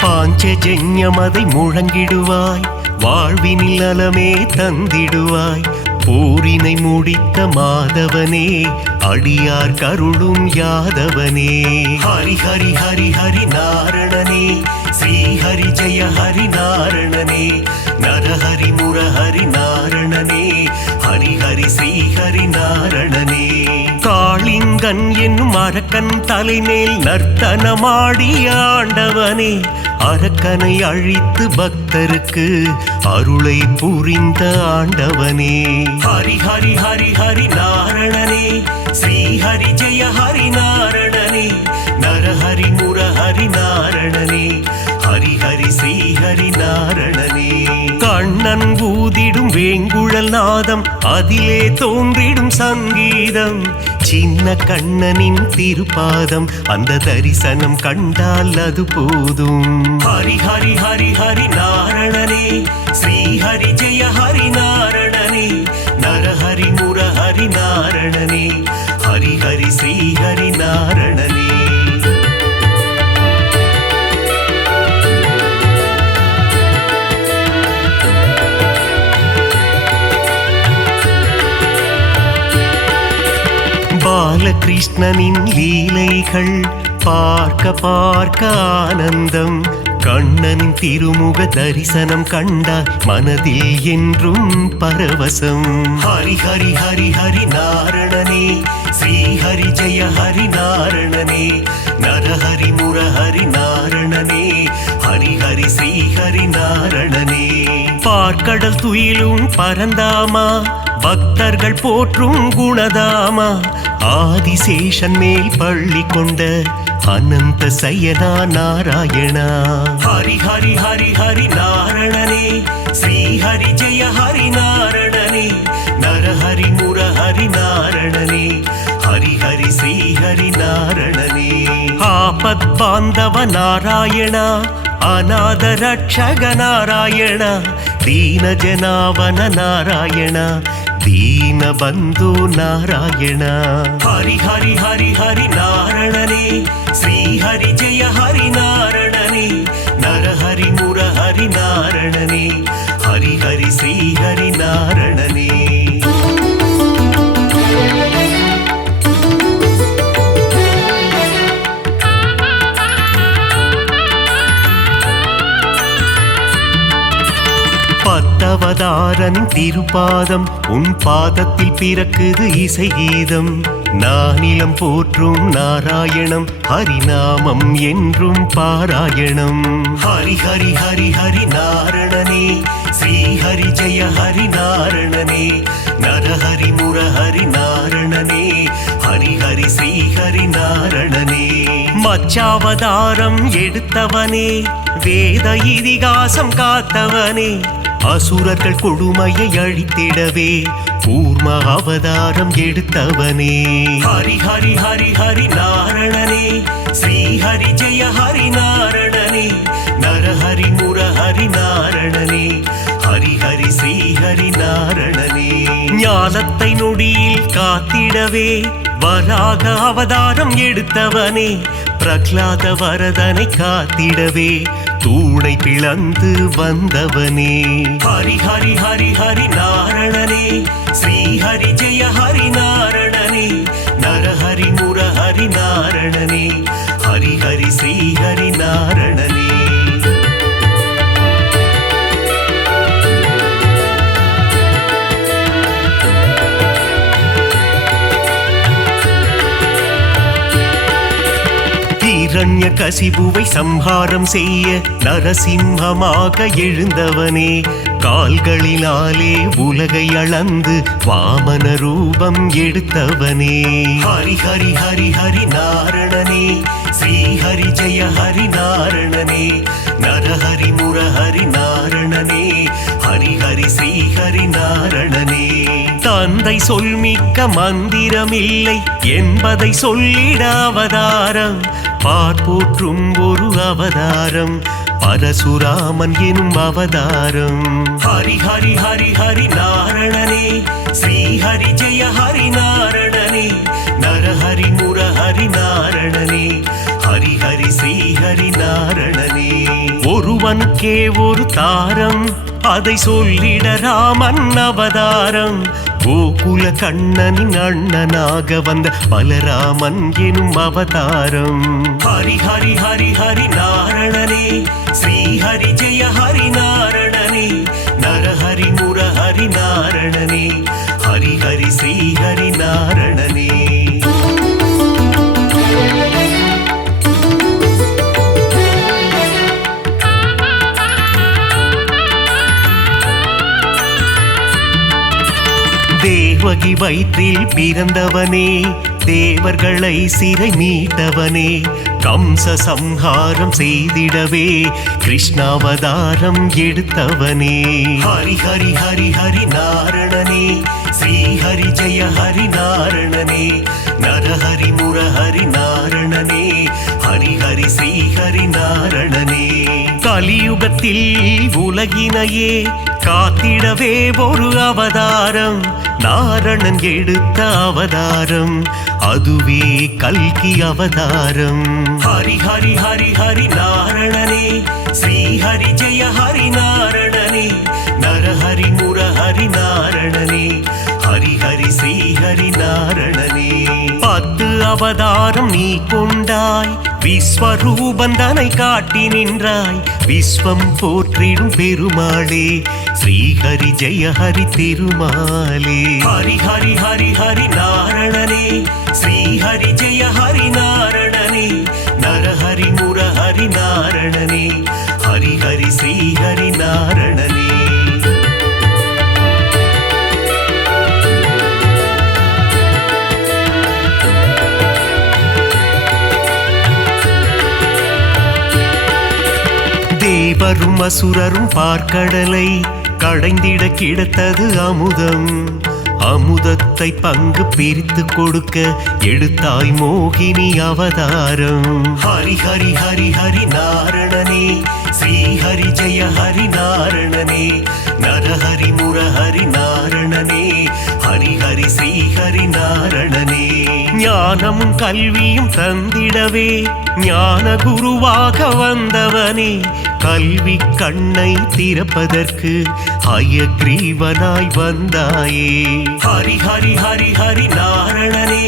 பாஞ்சஜன்யமதை முழங்கிடுவாய் வாழ்வினில் நலமே தந்திடுவாய் போரினை முடித்த மாதவனே அடியார் கருளும் யாதவனே. ஹரி ஹரி ஹரி ஹரி நாரணனே ஸ்ரீ ஹரி ஜெய ஹரி நாரணனே நரஹரி முரஹரி நாரணனே ஹரி ஹரி ஸ்ரீ ஹரி நாரணனே. காளிங்கன் என்னும் அரக்கன் தலைமேல் நர்த்தனமாடிய ஆண்டவனே அரக்கனை அழித்து பக்தருக்கு அருளை புரிந்த ஆண்டவனே. ஹரி ஹரி ஹரி ஹரி நாரணனே ஸ்ரீ ஹரி ஜெய ஹரி நாரணனே நரஹரி முரஹரி நாரணனே ஹரி ஹரி ஸ்ரீ ஹரி நாரணனே. கண்ணன் ஊதிடும் வேங்குழல் நாதம் அதிலே தோன்றிடும் சங்கீதம் சின்ன கண்ணனின் திருப்பாதம் அந்த தரிசனம் கண்டால் அது போதும். ஹரி ஹரி ஹரி ஹரி நாரணனே ஸ்ரீ ஹரி ஜெய ஹரி நாரணனே நரஹரி முரஹரி நாரணனே ஹரி ஹரி ஸ்ரீ ஹரி நாரணனே. பாலகிருஷ்ணனின் லீலைகள் பார்க்க பார்க்க ஆனந்தம் கண்ணனின் திருமுக தரிசனம் கண்டால் மனதில் என்றும் பரவசம். ஹரி ஹரி ஹரி ஹரி நாரணனே ஸ்ரீ ஹரி ஜெய ஹரி நாரணனே நரஹரி முரஹரி நாரணனே ஹரி ஹரி ஸ்ரீ ஹரி நாரணனே. பார்க்கடல் துயிலும் பரந்தாமா பக்தர்கள் போற்றும் குணதாமா ஆதிசேஷன் மேல் பள்ளி கொண்ட அனந்த சயனா நாராயணா. ஹரி ஹரி ஹரி ஹரி நாரணனே ஸ்ரீ ஹரி ஜெய ஹரி நாரணனே நரஹரி முரஹரி நாரணனே ஹரி ஹரி ஸ்ரீ ஹரி நாரணனே. ஆபத் பாந்தவ நாராயணா அநாத ரட்சக நாராயணா தீன ஜனாவன நாராயணா தீன பந்து நாராயணா. ஹரி ஹரி ஹரி ஹரி நாரணனே ஸ்ரீ ஹரி ஜெய ஹரி நாரணனே நரஹரி முரஹரி நாரணனே ஹரி ஹரி ஸ்ரீ ஹரி நாரணனே. பத்தவதாரனின் திருப்பாதம் உன் பாதத்தில் பிறக்குது இசை கீதம் நானிலம் போற்றும் நாராயணம் ஹரிநாமம் என்றும் பாராயணம். ஹரி ஹரி ஹரி ஹரி நாரணனே ஸ்ரீ ஹரி ஜெய ஹரி நாரணனே நரஹரி முரஹரி நாரணனே ஹரி ஹரி ஸ்ரீ ஹரி நாரணனே. மச்சாவதாரம் எடுத்தவனே வேத இதிகாசம் காத்தவனே அசுரர்கள் கொடுமையை அழித்திடவே கூர்ம அவதாரம் எடுத்தவனே. ஹரி ஹரி ஹரி ஹரி நாரணனே ஸ்ரீ ஹரி ஜெய ஹரி நாரணனே நரஹரி முரஹரி நாரணனே ஹரி ஹரி ஸ்ரீ ஹரி நாரணனே. ஞானத்தை நொடியில் காத்திடவே வராக அவதாரம் எடுத்தவனே பிரகலாத வரதனை காத்திடவே தூணை பிளந்து வந்தவனே. ஹரி ஹரி ஹரி ஹரி நாரணனே ஸ்ரீ ஹரி ஜெய ஹரி நாரணனே நரஹரி முரஹரி நாரணனே ஹரி ஹரி ஸ்ரீ ஹரி நாரணனே. இரண்ய கசிபுவை சம்ஹாரம் செய்ய நரசிம்மமாக எழுந்தவனே கால்களினாலே உலகை அளந்து வாமன ரூபம் எடுத்தவனே ஹரி ஹரி ஹரி ஹரி நாரணனே ஸ்ரீ ஹரி ஜெய ஹரி நாரணனே நரஹரி முரஹரி நாரணனே ஹரி ஹரி ஸ்ரீ ஹரி நாரணனே தந்தை சொல்மிக்க மந்திரமில்லை என்பதை சொல்லிட அவதாரம் பார்ப்போற்றும் ஒரு அவதாரம் பரசுராமன் எனும் அவதாரம் ஹரி ஹரி ஹரி ஹரி நாரணனே ஸ்ரீ ஹரி ஜெய ஹரி நாரணனே நரஹரி முரஹரி நாரணனே ஹரி ஹரி ஸ்ரீ ஹரி நாரணனே ஒருவனுக்கே ஒரு தாரம் அதை சொல்லிட ராமன் அவதாரம் கோகுல கண்ணனின் அண்ணனாக வந்த பலராமன் எனும் அவதாரம் ஹரி ஹரி ஹரி ஹரி நாரணனே ஸ்ரீ ஹரி ஜெய ஹரி நாரணனே நரஹரி முரஹரி நாரணனே ஹரி ஹரி ஸ்ரீ ஹரி நாரணனே தேவகி வயிற்றில் பிறந்தவனே தேவர்களை சிறை மீட்டவனே கம்ச சம்ஹாரம் செய்திடவே கிருஷ்ணாவதாரம் எடுத்தவனே ஹரி ஹரி ஹரி ஹரி நாரணனே ஸ்ரீ ஹரி ஜெய ஹரி நாரணனே நரஹரி முரஹரி நாரணனே ஹரி ஹரி ஸ்ரீ ஹரி நாரணனே கலியுகத்தில் உலகினையே காத்திடவே ஒரு அவதாரம் நாரணன் எடுத்த அவதாரம் அதுவே கல்கி அவதாரம் ஹரி ஹரி ஹரி ஹரி நாரணனே ஸ்ரீ ஹரி ஜெய ஹரி நாரணனே நரஹரி முரஹரி நாரணனே ஹரி ஹரி ஸ்ரீ ஹரி நாரணனே 10 அவதாரம் நீ கொண்டாய் விஸ்வரூபந்தனை காட்டி நின்றாய் விஸ்வம் போற்றிடும் பெருமாளே ஸ்ரீ ஹரி ஜெய ஹரி திருமாலே ஹரி ஹரி ஹரி ஹரி நாரணனே ஸ்ரீ ஹரி ஜெய ஹரி நாரணனே நரஹரி முரஹரி நாரணனே ஹரி ஹரி ஸ்ரீ ஹரி நாரணனே தேவரும் அசுரரும் பார்க்கடலை கடைந்திட கிடைத்தது அமுதம் அமுதத்தை பங்கு பிரித்து கொடுக்க எடுத்தாய் மோகினி அவதாரம் ஹரி ஹரி ஹரி ஹரி நாரணனே ஸ்ரீ ஹரி ஜெய ஹரி நாரணனே நரஹரி முரஹரி நாரணனே ஹரி ஹரி ஸ்ரீ ஹரி நாரணனே ஞானமும் கல்வியும் தந்திடவே ஞான குருவாக வந்தவனே கல்வி கண்ணை திறப்பதற்கு ஹயக்ரீவனாய் வந்தாயே ஹரி ஹரி ஹரி ஹரி நாரணனே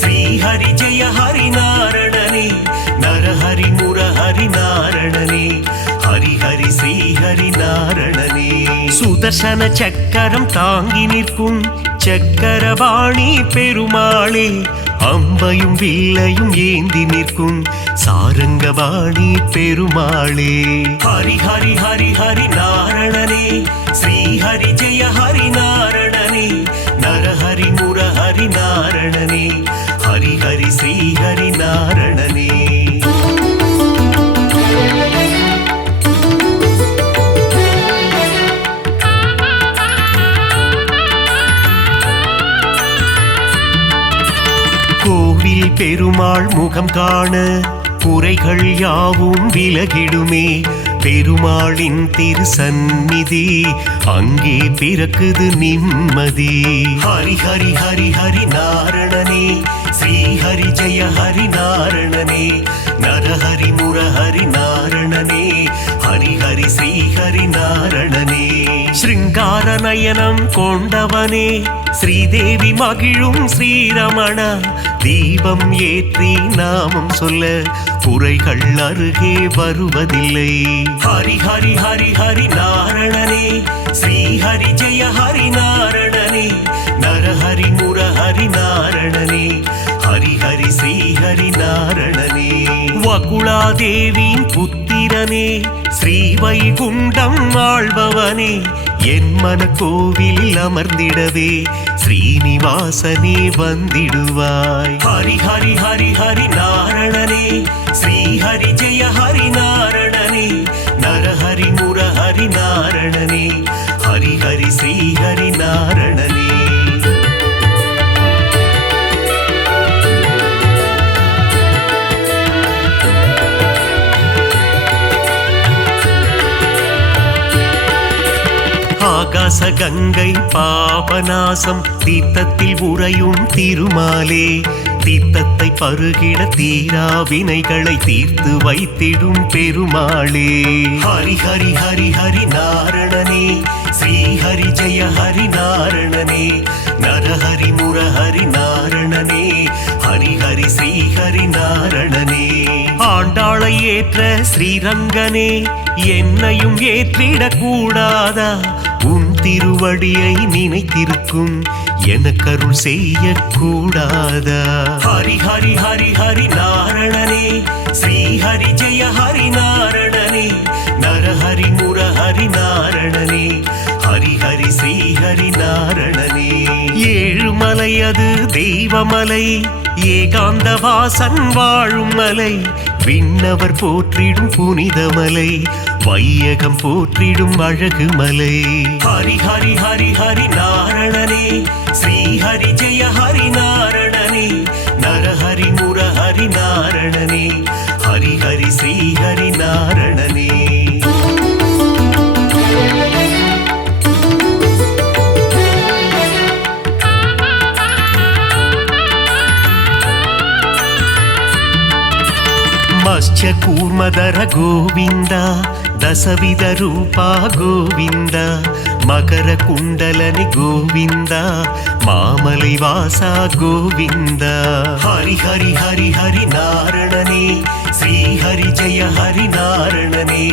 ஸ்ரீ ஹரி ஜெய ஹரி நாரணனே நரஹரி முரஹரி நாரணனே ஹரி ஹரி ஸ்ரீ ஹரி நாரணனே சுதர்சன சக்கரம் தாங்கி நிற்கும் சக்கரபாணி பெருமாளே அம்பையும் வில்லையும் ஏந்தி நிற்கும் சாரங்கபாணி பெருமாளே ஹரி ஹரி ஹரி ஹரி நாரணனே ஸ்ரீ ஹரி ஜெய ஹரி நாரணனே நரஹரி முரஹரி நாரணனே ஹரி ஹரி ஸ்ரீ ஹரி நாரணனே கோவில் பெருமாள் முகம் காண குறைகள் யாவும் விலகிடுமே பெருமாளின் திருசந்நிதி அங்கே பிறக்குது நிம்மதி ஹரி ஹரி ஹரி ஹரி நாரணனே ஸ்ரீ ஹரி ஜெய ஹரி நாரணனே நரஹரி முரஹரி நாரணனே ஹரி ஹரி ஸ்ரீ ஹரி நாரணனே ஸ்ருங்கார நயனம் கொண்டவனே ஸ்ரீதேவி மகிழும் ஸ்ரீரமணா தீபம் ஏற்றி நாமம் சொல்ல குறைகள் அருகே வருவதில்லை ஹரி ஹரி ஹரி ஹரி நாரணனே ஸ்ரீ ஹரி ஜெய ஹரி நாரணனே நரஹரி முரஹரி நாரணனே ஹரி ஹரி ஸ்ரீ ஹரி நாரணனே வகுளாதேவியின் புத்திரனே ஸ்ரீ வைகுண்டம் ஆள்பவனே என் மன கோவிலில் அமர்ந்திடவே ஸ்ரீனிவாசனே வந்திடுவாய். ஹரி ஹரி ஹரி ஹரி நாரணனே ஸ்ரீ ஹரி ஜெய ஹரி நாரணனே நரஹரி முரஹரி நாரணனே ஹரி ஹரி ஸ்ரீ ஹரி நாரணனே. ஆகாச கங்கை பாபநாசம் தீர்த்தத்தில் உறையும் திருமாலே தீர்த்தத்தை பருகிட தீரா வினைகளை தீர்த்து வைத்திடும் பெருமாளே. ஹரி ஹரி ஹரி ஹரி நாரணனே ஸ்ரீ ஹரி ஜெய ஹரி நாரணனே நரஹரி முரஹரி நாரணனே ஹரி ஹரி ஸ்ரீ ஹரி நாரணனே. ஆண்டாளை ஏற்ற ஸ்ரீரங்கனே என்னையும் ஏற்றிடக் கூடாதா? உன் திருவடியை நினைத்திருக்கும் எனக்கருள் செய்யக்கூடாதா? ஹரி ஹரி ஹரி ஹரி நாரணனே ஸ்ரீ ஹரி ஜெய ஹரி நாரணனே நரஹரி முரஹரி நாரணனே ஹரி ஹரி ஸ்ரீ ஹரி நாரணனே. ஏழுமலை அது தெய்வமலை ஏகாந்த வாசன் வாழும் மலை விண்ணவர் போற்றிடும் புனிதமலை வையகம் போற்றிடும் அழகு மலை. ஹரி ஹரி ஹரி ஹரி நாரணனே ஸ்ரீ ஹரி ஜெய ஹரி நாரணனே நரஹரி முரஹரி நாரணனே ஹரி ஹரி ஸ்ரீ ஹரி நாரணனே. மத்ஸ்ய கூர்மதர கோவிந்த தசவித ரூபா கோவிந்த மகர குண்டலனி கோவிந்த மாமலை வாசா கோவிந்த. ஹரி ஹரி ஹரி ஹரி நாரணனே ஸ்ரீ ஹரி ஜெய ஹரி நாரணனே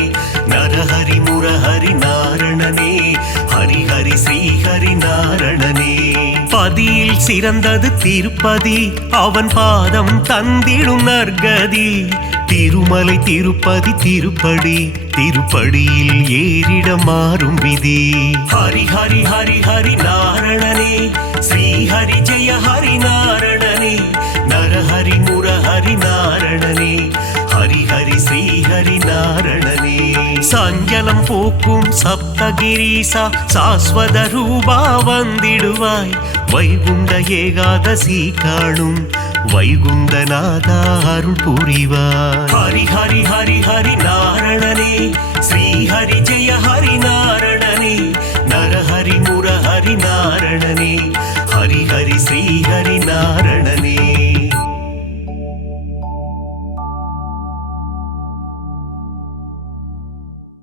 நரஹரி முரஹரி நாரணனே ஹரி ஹரி ஸ்ரீ ஹரி நாரணனே. பதியில் சிறந்தது திருப்பதி அவன் பாதம் தந்திடும் நற்கதி திருமலை திருப்பதி திருப்படி திருப்படியில் ஏறிட மாறும் விதி. ஹரி ஹரி ஹரி ஹரி நாரணனே ஸ்ரீ ஹரி ஜெய ஹரி நாரணனே நரஹரி முரஹரி நாரணனே ஹரி ஹரி ஸ்ரீ ஹரி நாரணனே. சஞ்சலம் போக்கும் சப்தகிரீசா சாஸ்வத ரூபா வந்திடுவாய் வைகுண்ட ஏகாதசி காணும் வைகுந்தநாதா அருள் புரிவாய். ஹரி